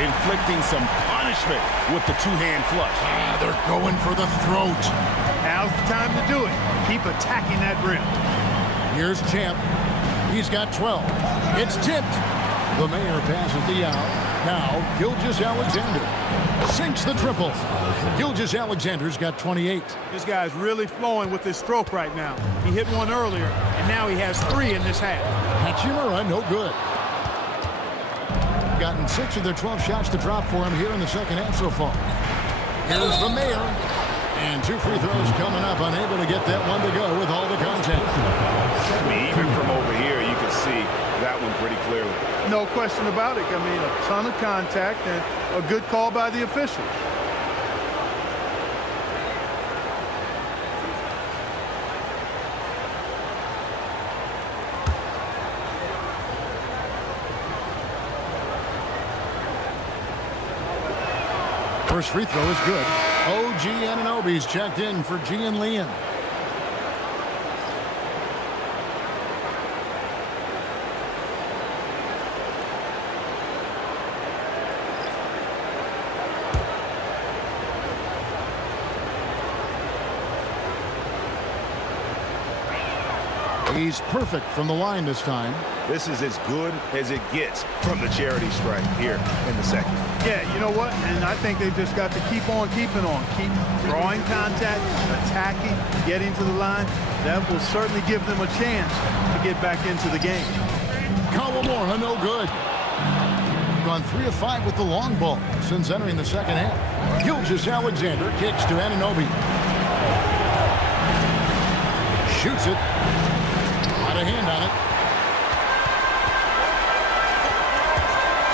Inflicting some punishment with the two-hand flush. They're going for the throat. Now's the time to do it. Keep attacking that rim. Here's Champ. He's got 12. It's tipped. The mayor passes to Yao. Now, Gilgeous-Alexander sinks the triple. Gilgeous-Alexander's got 28. This guy's really flowing with his stroke right now. He hit one earlier, and now he has 3 in this half. Hachimura, no good. Gotten 6 of their 12 shots to drop for him here in the second half so far. Here's the mayor. And 2 free throws coming up. Unable to get that one to go with all the contact. I mean, even from over here, you can see that one pretty clearly. No question about it. I mean, a ton of contact and a good call by the officials. First free throw is good. OG Anunoby's checked in for Gian Lian. He's perfect from the line this time. This is as good as it gets from the charity strike here in the second. Yeah, you know what? And I think they've just got to keep on keeping on. Keep drawing contact, attacking, getting to the line. That will certainly give them a chance to get back into the game. Kawamura, no good. Gone 3 of 5 with the long ball since entering the second half. Gilgeous-Alexander kicks to Anunoby. Shoots it. Out of hand on it.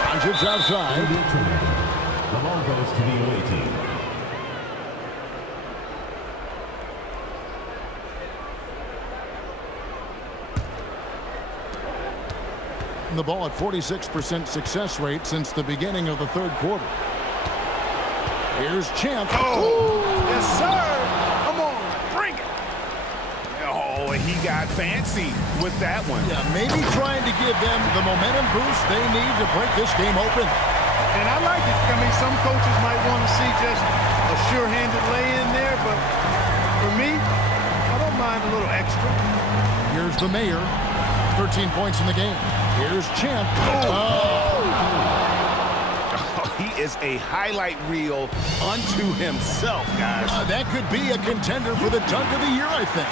Punches outside. The ball goes to the away team. The ball at 46% success rate since the beginning of the third quarter. Here's Champ. Oh, yes, sir. Come on, bring it. Oh, he got fancy with that one. Yeah, maybe trying to give them the momentum boost they need to break this game open. And I like it. I mean, some coaches might want to see just a sure-handed lay-in there, but for me, I don't mind a little extra. Here's Here's the mayor. 13 points in the game. Here's Champ. He is a highlight reel unto himself, guys. That could be a contender for the dunk of the year, I think.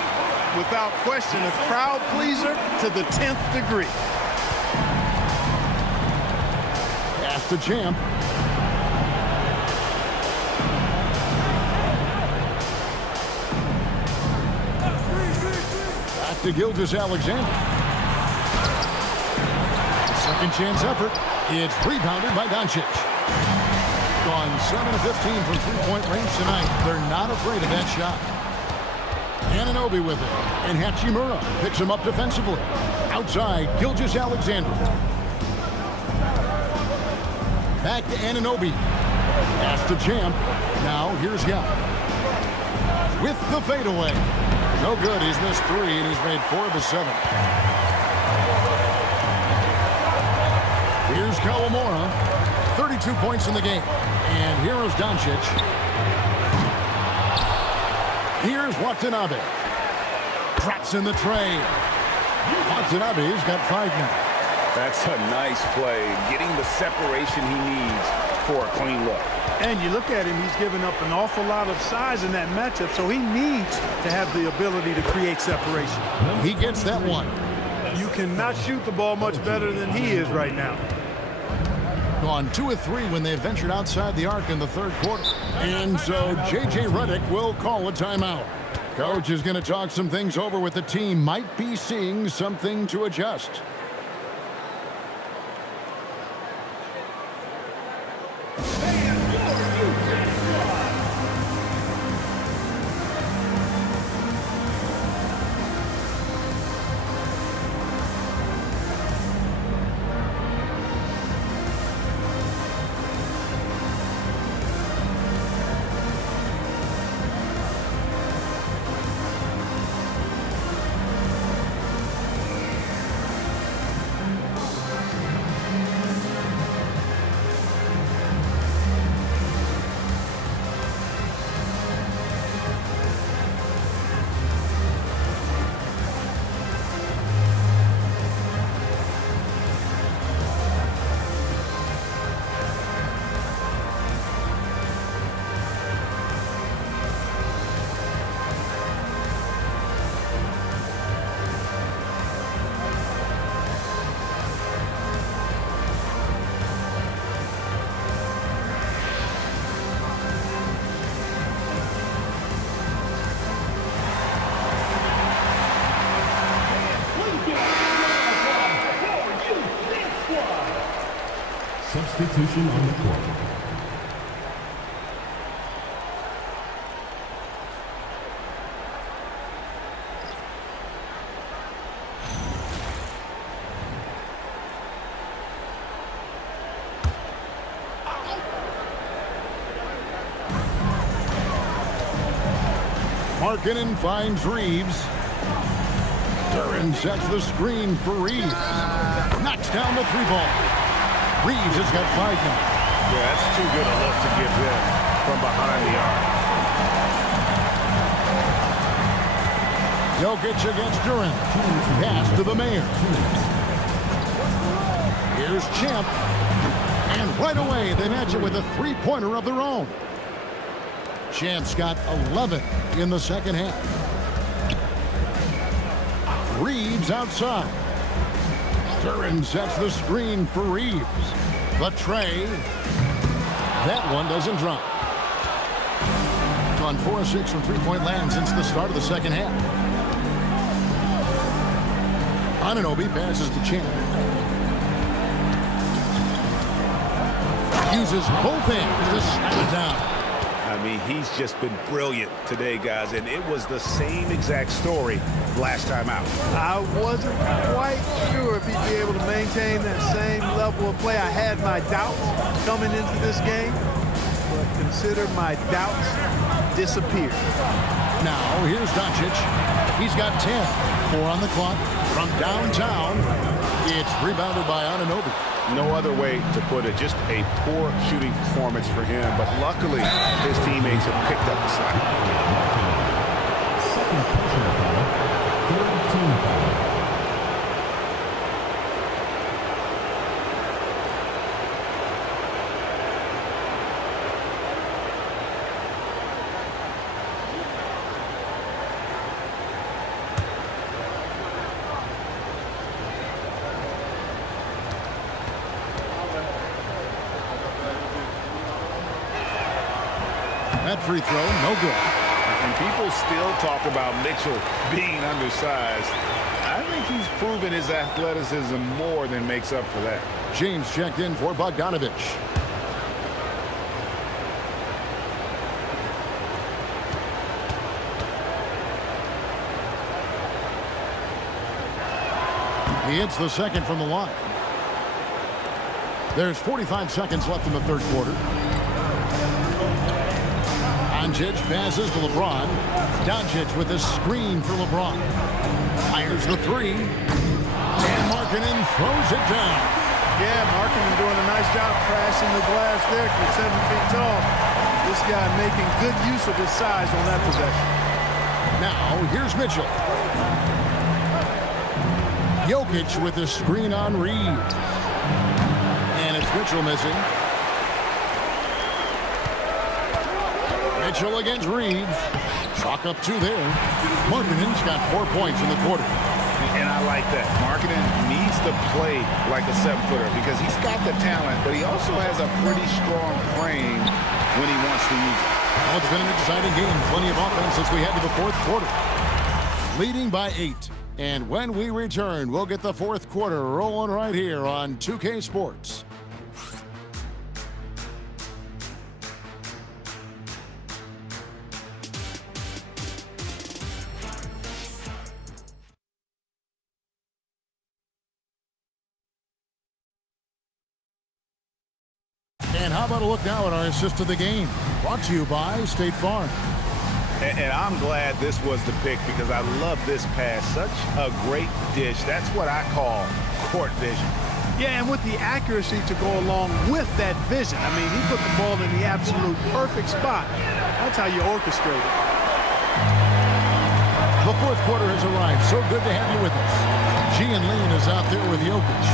Without question, a crowd pleaser to the 10th degree. Pass to Champ. Back to Gilgeous-Alexander. Second chance effort. It's rebounded by Doncic. Gone 7 of 15 from three-point range tonight. They're not afraid of that shot. Anunoby with it. And Hachimura picks him up defensively. Outside, Gilgeous-Alexander. Back to Anunoby. Pass to Champ. Now here's Yao. With the fadeaway. No good. He's missed 3, and he's made 4 of his 7. Here's Kawamura. 32 points in the game. And here is Doncic. Here's Watanabe. Drops in the tray. Watanabe's got 5 now. That's a nice play. Getting the separation he needs for a clean look. And you look at him, he's given up an awful lot of size in that matchup, so he needs to have the ability to create separation. He gets that one. You cannot shoot the ball much better than he is right now. Gone 2 of 3 when they ventured outside the arc in the third quarter. And so J.J. Redick will call a timeout. Coach is going to talk some things over with the team. Might be seeing something to adjust. Substitution on the court. Markkanen finds Reeves. Duran sets the screen for Reeves. Knocks down the 3-ball. Reeves has got 5 now. Yeah, that's too good a look to give him from behind the arc. Jokic against Duran. Pass to the mayor. Here's Champ. And right away, they match it with a 3-pointer of their own. Champ's got 11 in the second half. Reeves outside. Duran sets the screen for Reeves. The tray. That one doesn't drop. Gone 4 of 6 from three-point land since the start of the second half. Anunoby passes to Champ. Uses both hands to snap it down. I mean, he's just been brilliant today, guys, and it was the same exact story last time out. I wasn't quite sure if he'd be able to maintain that same level of play. I had my doubts coming into this game, but consider my doubts disappeared. Now, here's Doncic. He's got 10. 4 on the clock. From downtown, it's rebounded by Anunoby. No other way to put it. Just a poor shooting performance for him, but luckily his teammates have picked up the slack. Second personal foul. Third team foul. That free throw, no good. And people still talk about Mitchell being undersized. I think he's proven his athleticism more than makes up for that. James checked in for Bogdanovich. He hits the second from the line. There's 45 seconds left in the third quarter. Doncic passes to LeBron. Doncic with a screen for LeBron. Fires the three. And Markkanen throws it down. Yeah, Markkanen doing a nice job crashing the glass there. He's 7 feet tall. This guy making good use of his size on that possession. Now, here's Mitchell. Jokic with the screen on Reed. And it's Mitchell missing. Mitchell against Reeves. Chalk up 2 there. Markkanen's got 4 points in the quarter. And I like that. Markkanen needs to play like a 7-footer because he's got the talent, but he also has a pretty strong frame when he wants to use it. Well, it's been an exciting game. Plenty of offense as we head to the fourth quarter. Leading by 8. And when we return, we'll get the fourth quarter rolling right here on 2K Sports. And how about a look now at our assist of the game? Brought to you by State Farm. And I'm glad this was the pick because I love this pass. Such a great dish. That's what I call court vision. Yeah, and with the accuracy to go along with that vision. I mean, he put the ball in the absolute perfect spot. That's how you orchestrate it. The fourth quarter has arrived. So good to have you with us. Gian Lean is out there with Jokic.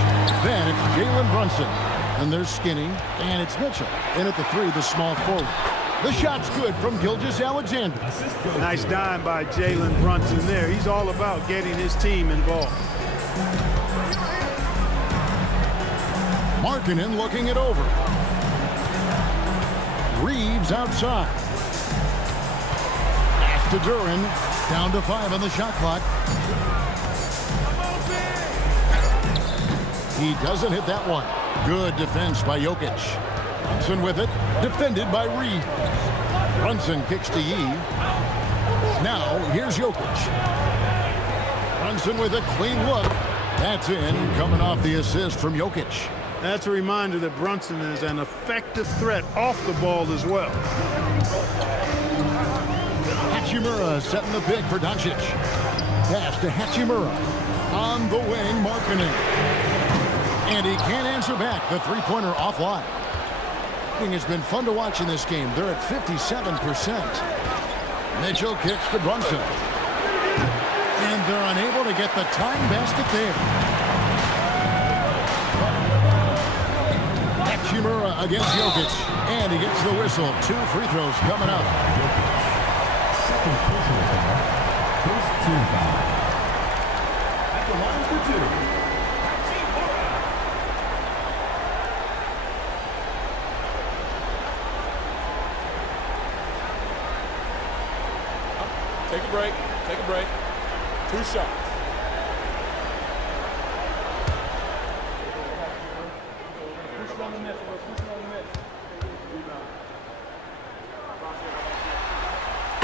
Then it's Jalen Brunson. And they're skinny. And it's Mitchell. In at the 3, the small forward. The shot's good from Gilgeous-Alexander. Nice dime by Jalen Brunson there. He's all about getting his team involved. Markkanen looking it over. Reeves outside. Pass to Duran. Down to 5 on the shot clock. He doesn't hit that one. Good defense by Jokic. Brunson with it. Defended by Reed. Brunson kicks to Yee. Now, here's Jokic. Brunson with a clean look. That's in, coming off the assist from Jokic. That's a reminder that Brunson is an effective threat off the ball as well. Hachimura setting the pick for Doncic. Pass to Hachimura. On the wing, Markkanen. And he can't answer back. The three-pointer offline. It's been fun to watch in this game. They're at 57%. Mitchell kicks to Brunson. And they're unable to get the time basket there. Hachimura against Jokic. And he gets the whistle. 2 free throws coming up. Second personal foul. First team foul. At the line for 2. Take a break. Take a break. 2 shots.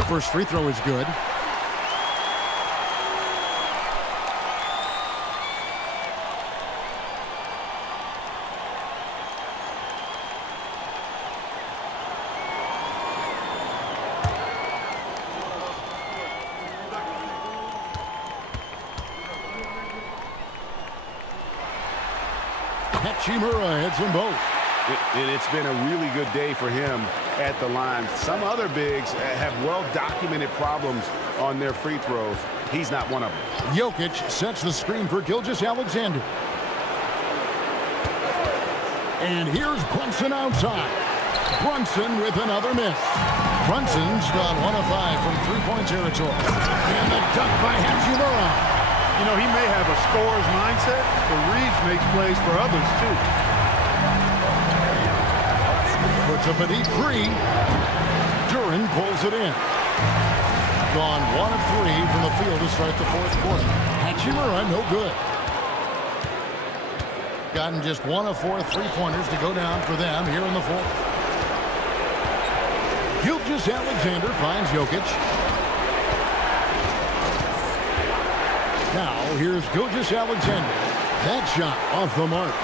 First free throw is good. Hachimura hits them both. It's been a really good day for him at the line. Some other bigs have well-documented problems on their free throws. He's not one of them. Jokic sets the screen for Gilgeous-Alexander. And here's Brunson outside. Brunson with another miss. Brunson's gone 1 of 5 from three-point territory. And the dunk by Hachimura. You know, he may have a scorer's mindset, but Reeves makes plays for others, too. Puts up a deep 3. Duran pulls it in. Gone 1 of 3 from the field to start the fourth quarter. Hachimura, no good. Gotten just 1 of 4 3-pointers to go down for them here in the fourth. Gilgeous-Alexander finds Jokic. Now, here's Gilgeous-Alexander. That shot off the mark.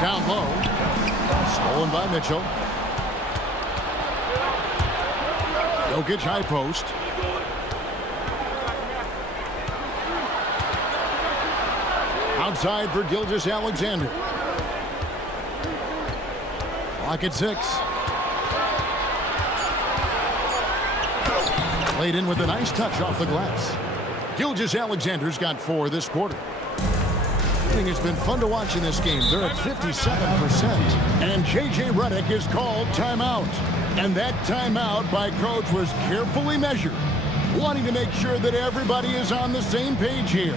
Down low. Stolen by Mitchell. Jokic high post. Outside for Gilgeous-Alexander. Clock at 6. Laid in with a nice touch off the glass. Gilgeous-Alexander's got 4 this quarter. I think it's been fun to watch in this game. They're at 57%. And J.J. Redick is called timeout. And that timeout by coach was carefully measured, wanting to make sure that everybody is on the same page here.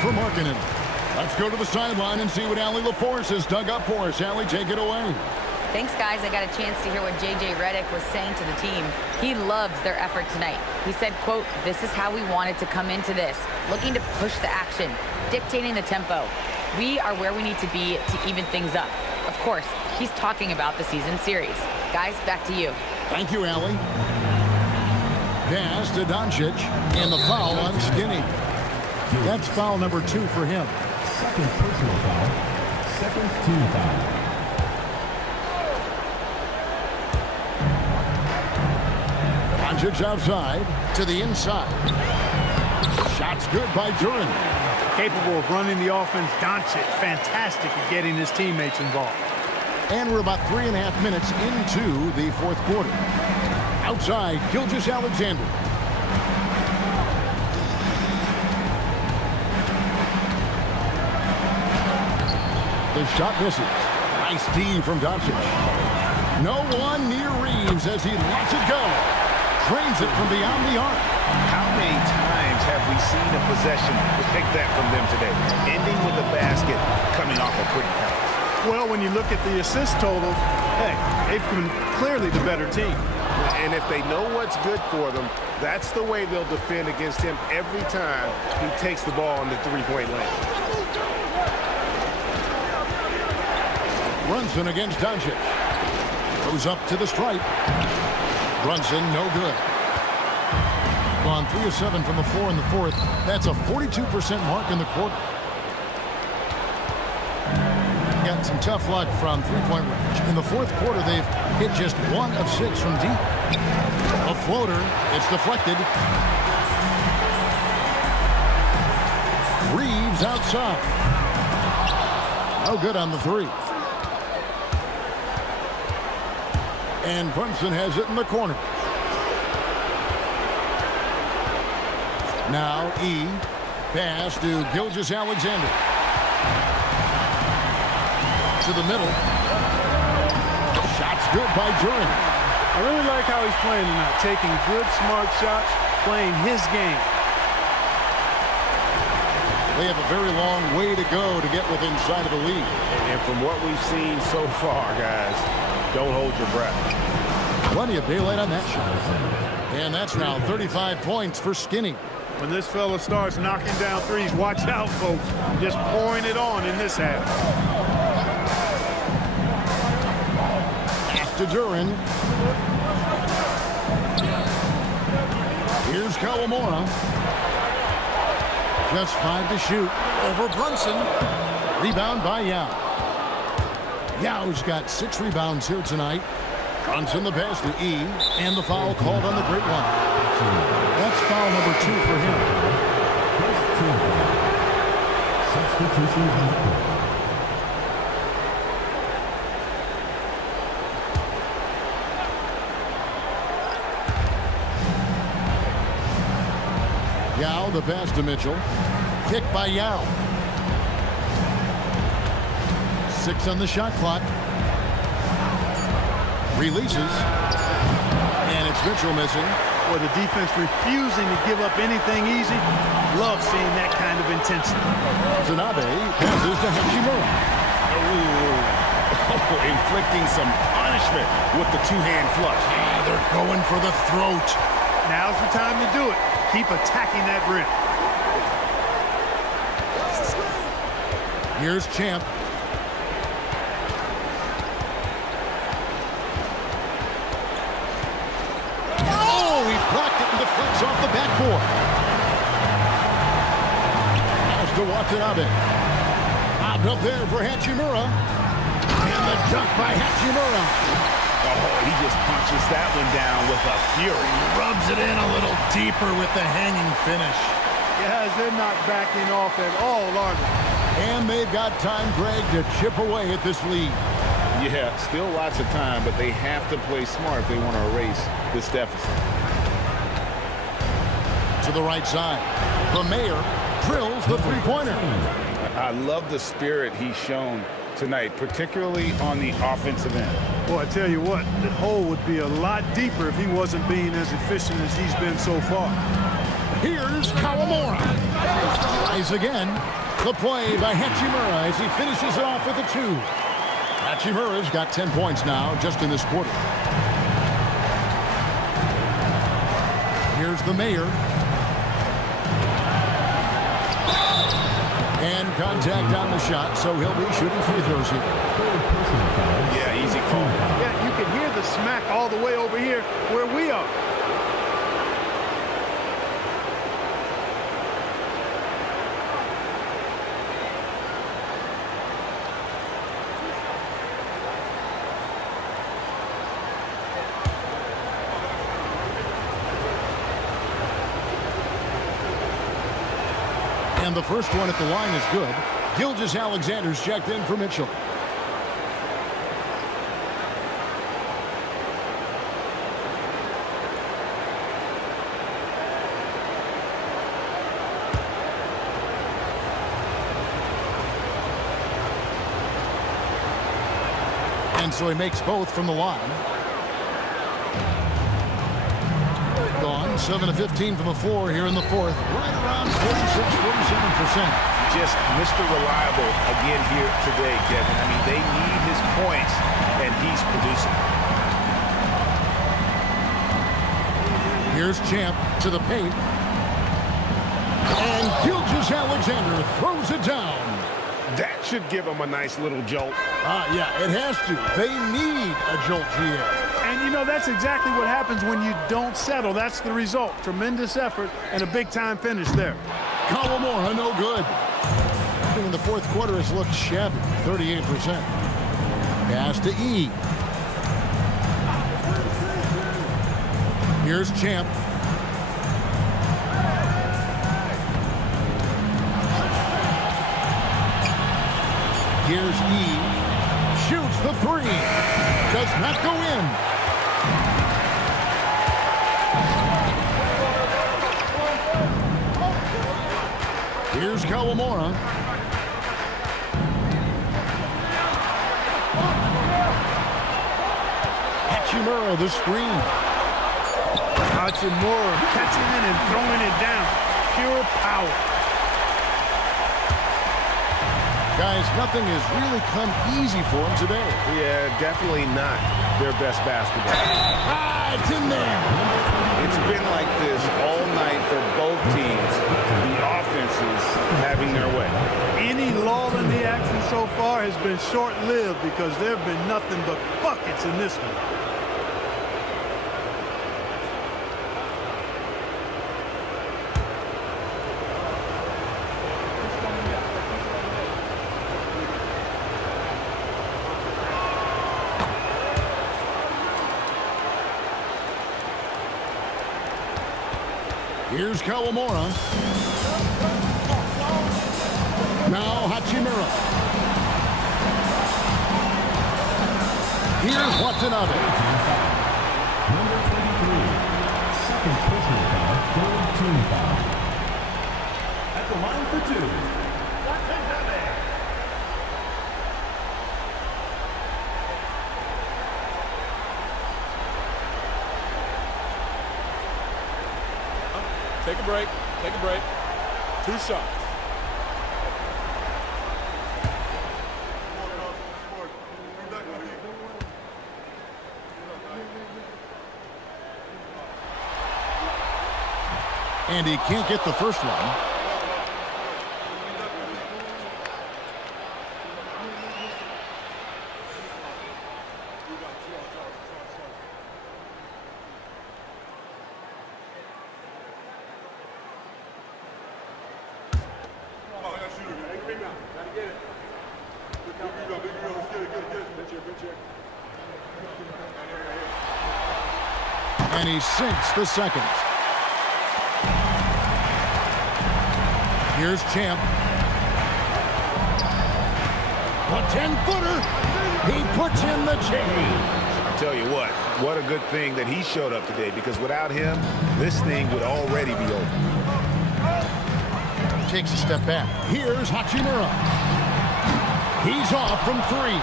For Markkanen. Let's go to the sideline and see what Allie LaForce has dug up for us. Allie, take it away. Thanks, guys. I got a chance to hear what J.J. Redick was saying to the team. He loves their effort tonight. He said, quote, "This is how we wanted to come into this, looking to push the action, dictating the tempo. We are where we need to be to even things up." Of course, he's talking about the season series. Guys, back to you. Thank you, Allie. Pass to Doncic, and the foul on Skinny. That's foul number 2 for him. Second personal foul. Second team foul. Doncic outside to the inside. Shot's good by Duran. Capable of running the offense. Doncic, fantastic at getting his teammates involved. And we're about 3.5 minutes into the fourth quarter. Outside, Gilgeous-Alexander. The shot misses. Nice D from Doncic. No one near Reeves as he lets it go. Trains it from beyond the arc. How many times have we seen a possession like that from them today? Ending with a basket coming off a quick pass. Well, when you look at the assist totals, hey, they've been clearly the better team. And if they know what's good for them, that's the way they'll defend against him every time he takes the ball in the three-point lane. Brunson against Doncic. Goes up to the stripe. Brunson, no good. On 3 of 7 from the floor in the fourth. That's a 42% mark in the quarter. Got some tough luck from three-point range. In the fourth quarter, they've hit just 1 of 6 from deep. A floater. It's deflected. Reeves outside. No good on the 3. And Brunson has it in the corner. Now E. Pass to Gilgeous-Alexander. To the middle. Shot's good by Duran. I really like how he's playing tonight. Taking good, smart shots, playing his game. They have a very long way to go to get within sight of the lead. And from what we've seen so far, guys, don't hold your breath. Plenty of daylight on that shot. And that's now 35 points for Skinny. When this fella starts knocking down threes, watch out, folks. Just pouring it on in this half. Pass to Duran. Here's Kawamura. Just 5 to shoot. Over Brunson. Rebound by Yao. Yao's got 6 rebounds here tonight. Brunson the pass to E. And the foul called on the great one. That's foul number 2 for him. First team foul. Substitution half court. Yao the pass to Mitchell. Kick by Yao. 6 on the shot clock. Releases. And it's Mitchell missing. Or the defense refusing to give up anything easy. Love seeing that kind of intensity. Zanabe passes to Hachimura. Inflicting some punishment with the two-hand flush. Yeah, they're going for the throat. Now's the time to do it. Keep attacking that rim. Here's Champ. Deflects off the backboard. Pass to Watanabe. Out up there for Hachimura. And the dunk by Hachimura. Oh, he just punches that one down with a fury. Rubs it in a little deeper with the hanging finish. Guys, they're not backing off at all, are they? And they've got time, Greg, to chip away at this lead. Yeah, still lots of time, but they have to play smart if they want to erase this deficit. To the right side. The mayor drills the three-pointer. I love the spirit he's shown tonight, particularly on the offensive end. Boy, I tell you what, the hole would be a lot deeper if he wasn't being as efficient as he's been so far. Here's Kawamura. Tries again. The play by Hachimura as he finishes it off with a 2. Hachimura's got 10 points now just in this quarter. Here's the mayor. And contact on the shot, so he'll be shooting free throws here. Yeah, easy call. Yeah, you can hear the smack all the way over here where we are. And the first one at the line is good. Gilgeous-Alexander's checked in for Mitchell. And so he makes both from the line. Gone, 7 of 15 from the floor here in the fourth. Right around 46-47%. Just Mr. Reliable again here today, Kevin. I mean, they need his points, and he's producing. Here's Champ to the paint. And Gilgeous-Alexander throws it down. That should give him a nice little jolt. Yeah, it has to. They need a jolt here. And, you know, that's exactly what happens when you don't settle. That's the result. Tremendous effort and a big-time finish there. Kawamura, no good. In the fourth quarter, it's looked shabby, 38%. Pass to E. Here's Champ. Here's E. Shoots the 3. Does not go in. Here's Kawamura. Hachimura, the screen. Hachimura catching it and throwing it down. Pure power. Guys, nothing has really come easy for them today. Yeah, definitely not their best basketball. Ah, it's in there. It's been like this all night for both teams. The offenses having their way. Any lull in the action so far has been short-lived because there have been nothing but buckets in this one. Here's Kawamura. Now Hachimura. Here's Watanabe. Number 23, second personal foul, third team foul. At the line for two, Watanabe. Take a break. Take a break. 2 shots. And he can't get the first one. And he sinks the second. Here's Champ. A 10-footer. He puts in the chain. I'll tell you what a good thing that he showed up today, because without him, this thing would already be over. Takes a step back. Here's Hachimura. He's off from 3.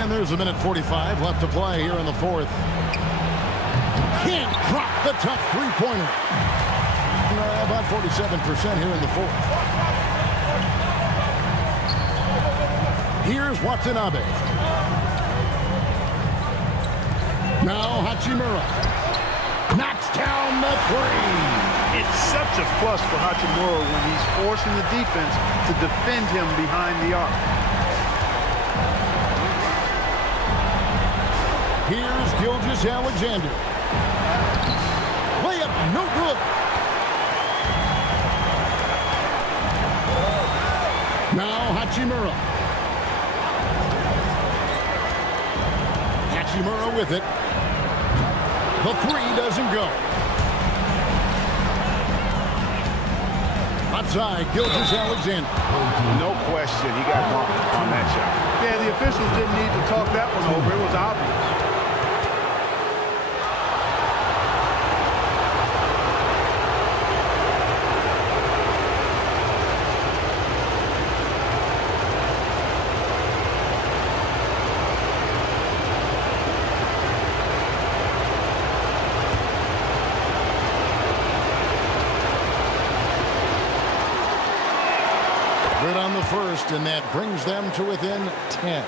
And there's 1:45 left to play here in the fourth. Can't drop the tough three-pointer. About 47% here in the fourth. Here's Watanabe. Now Hachimura. Knocks down the 3. It's such a plus for Hachimura when he's forcing the defense to defend him behind the arc. Here's Gilgeous-Alexander. Layup, no good. Now Hachimura. Hachimura with it. The 3 doesn't go. Outside, Gilgeous-Alexander. No question, he got bumped on that shot. Yeah, the officials didn't need to talk that one over. It was obvious. Good on the first, and that brings them to within 10.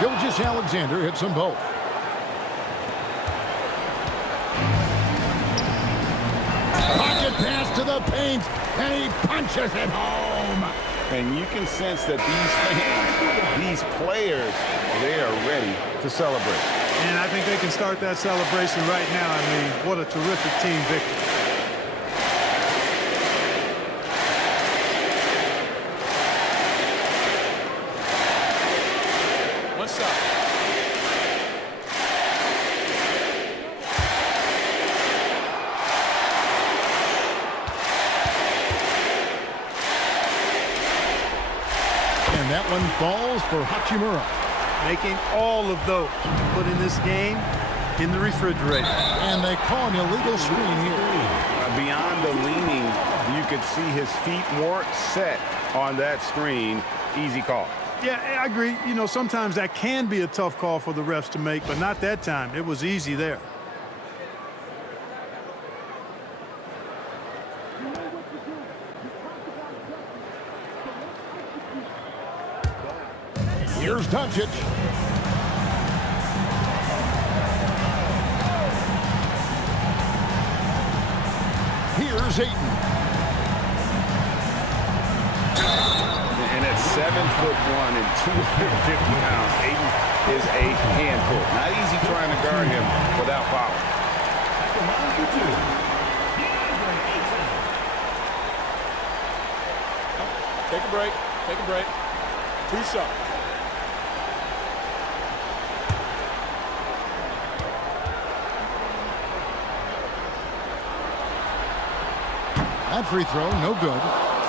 Gilgeous-Alexander hits them both. Pocket pass to the paint, and he punches it home. And you can sense that these fans, these players, they are ready to celebrate. And I think they can start that celebration right now. I mean, what a terrific team victory. One shot. And that one falls for Hachimura. Making all of those, putting this game in the refrigerator. And they call an illegal screen here. beyond the leaning, you could see his feet weren't set on that screen. Easy call. Yeah, I agree. You know, sometimes that can be a tough call for the refs to make, but not that time. It was easy there. Here's Doncic. Here's Ayton. And at 7'1" and 250 pounds, Ayton is a handful. Not easy trying to guard him without foul. Take a break. Take a break. 2 shots. That free throw, no good.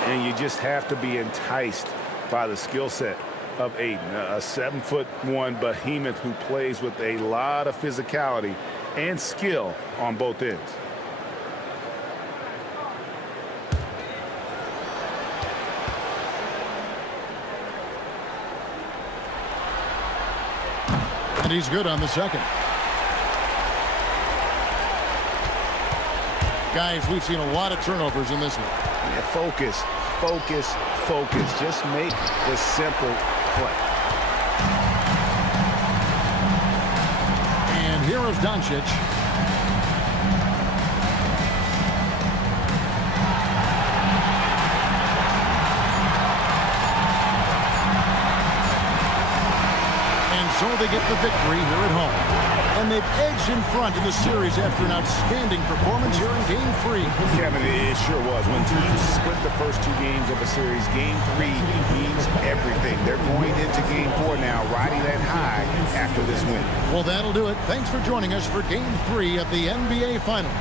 And you just have to be enticed by the skill set of Ayton, a 7'1" behemoth who plays with a lot of physicality and skill on both ends. And he's good on the second. Guys, we've seen a lot of turnovers in this one. Yeah, focus, focus, focus. Just make the simple play. And here is Doncic. And so they get the victory here at home. And they've edged in front in the series after an outstanding performance here in Game 3. Kevin, it sure was. When teams split the first 2 games of a series, Game 3 means everything. They're going into Game 4 now, riding that high after this win. Well, that'll do it. Thanks for joining us for Game 3 of the NBA Finals.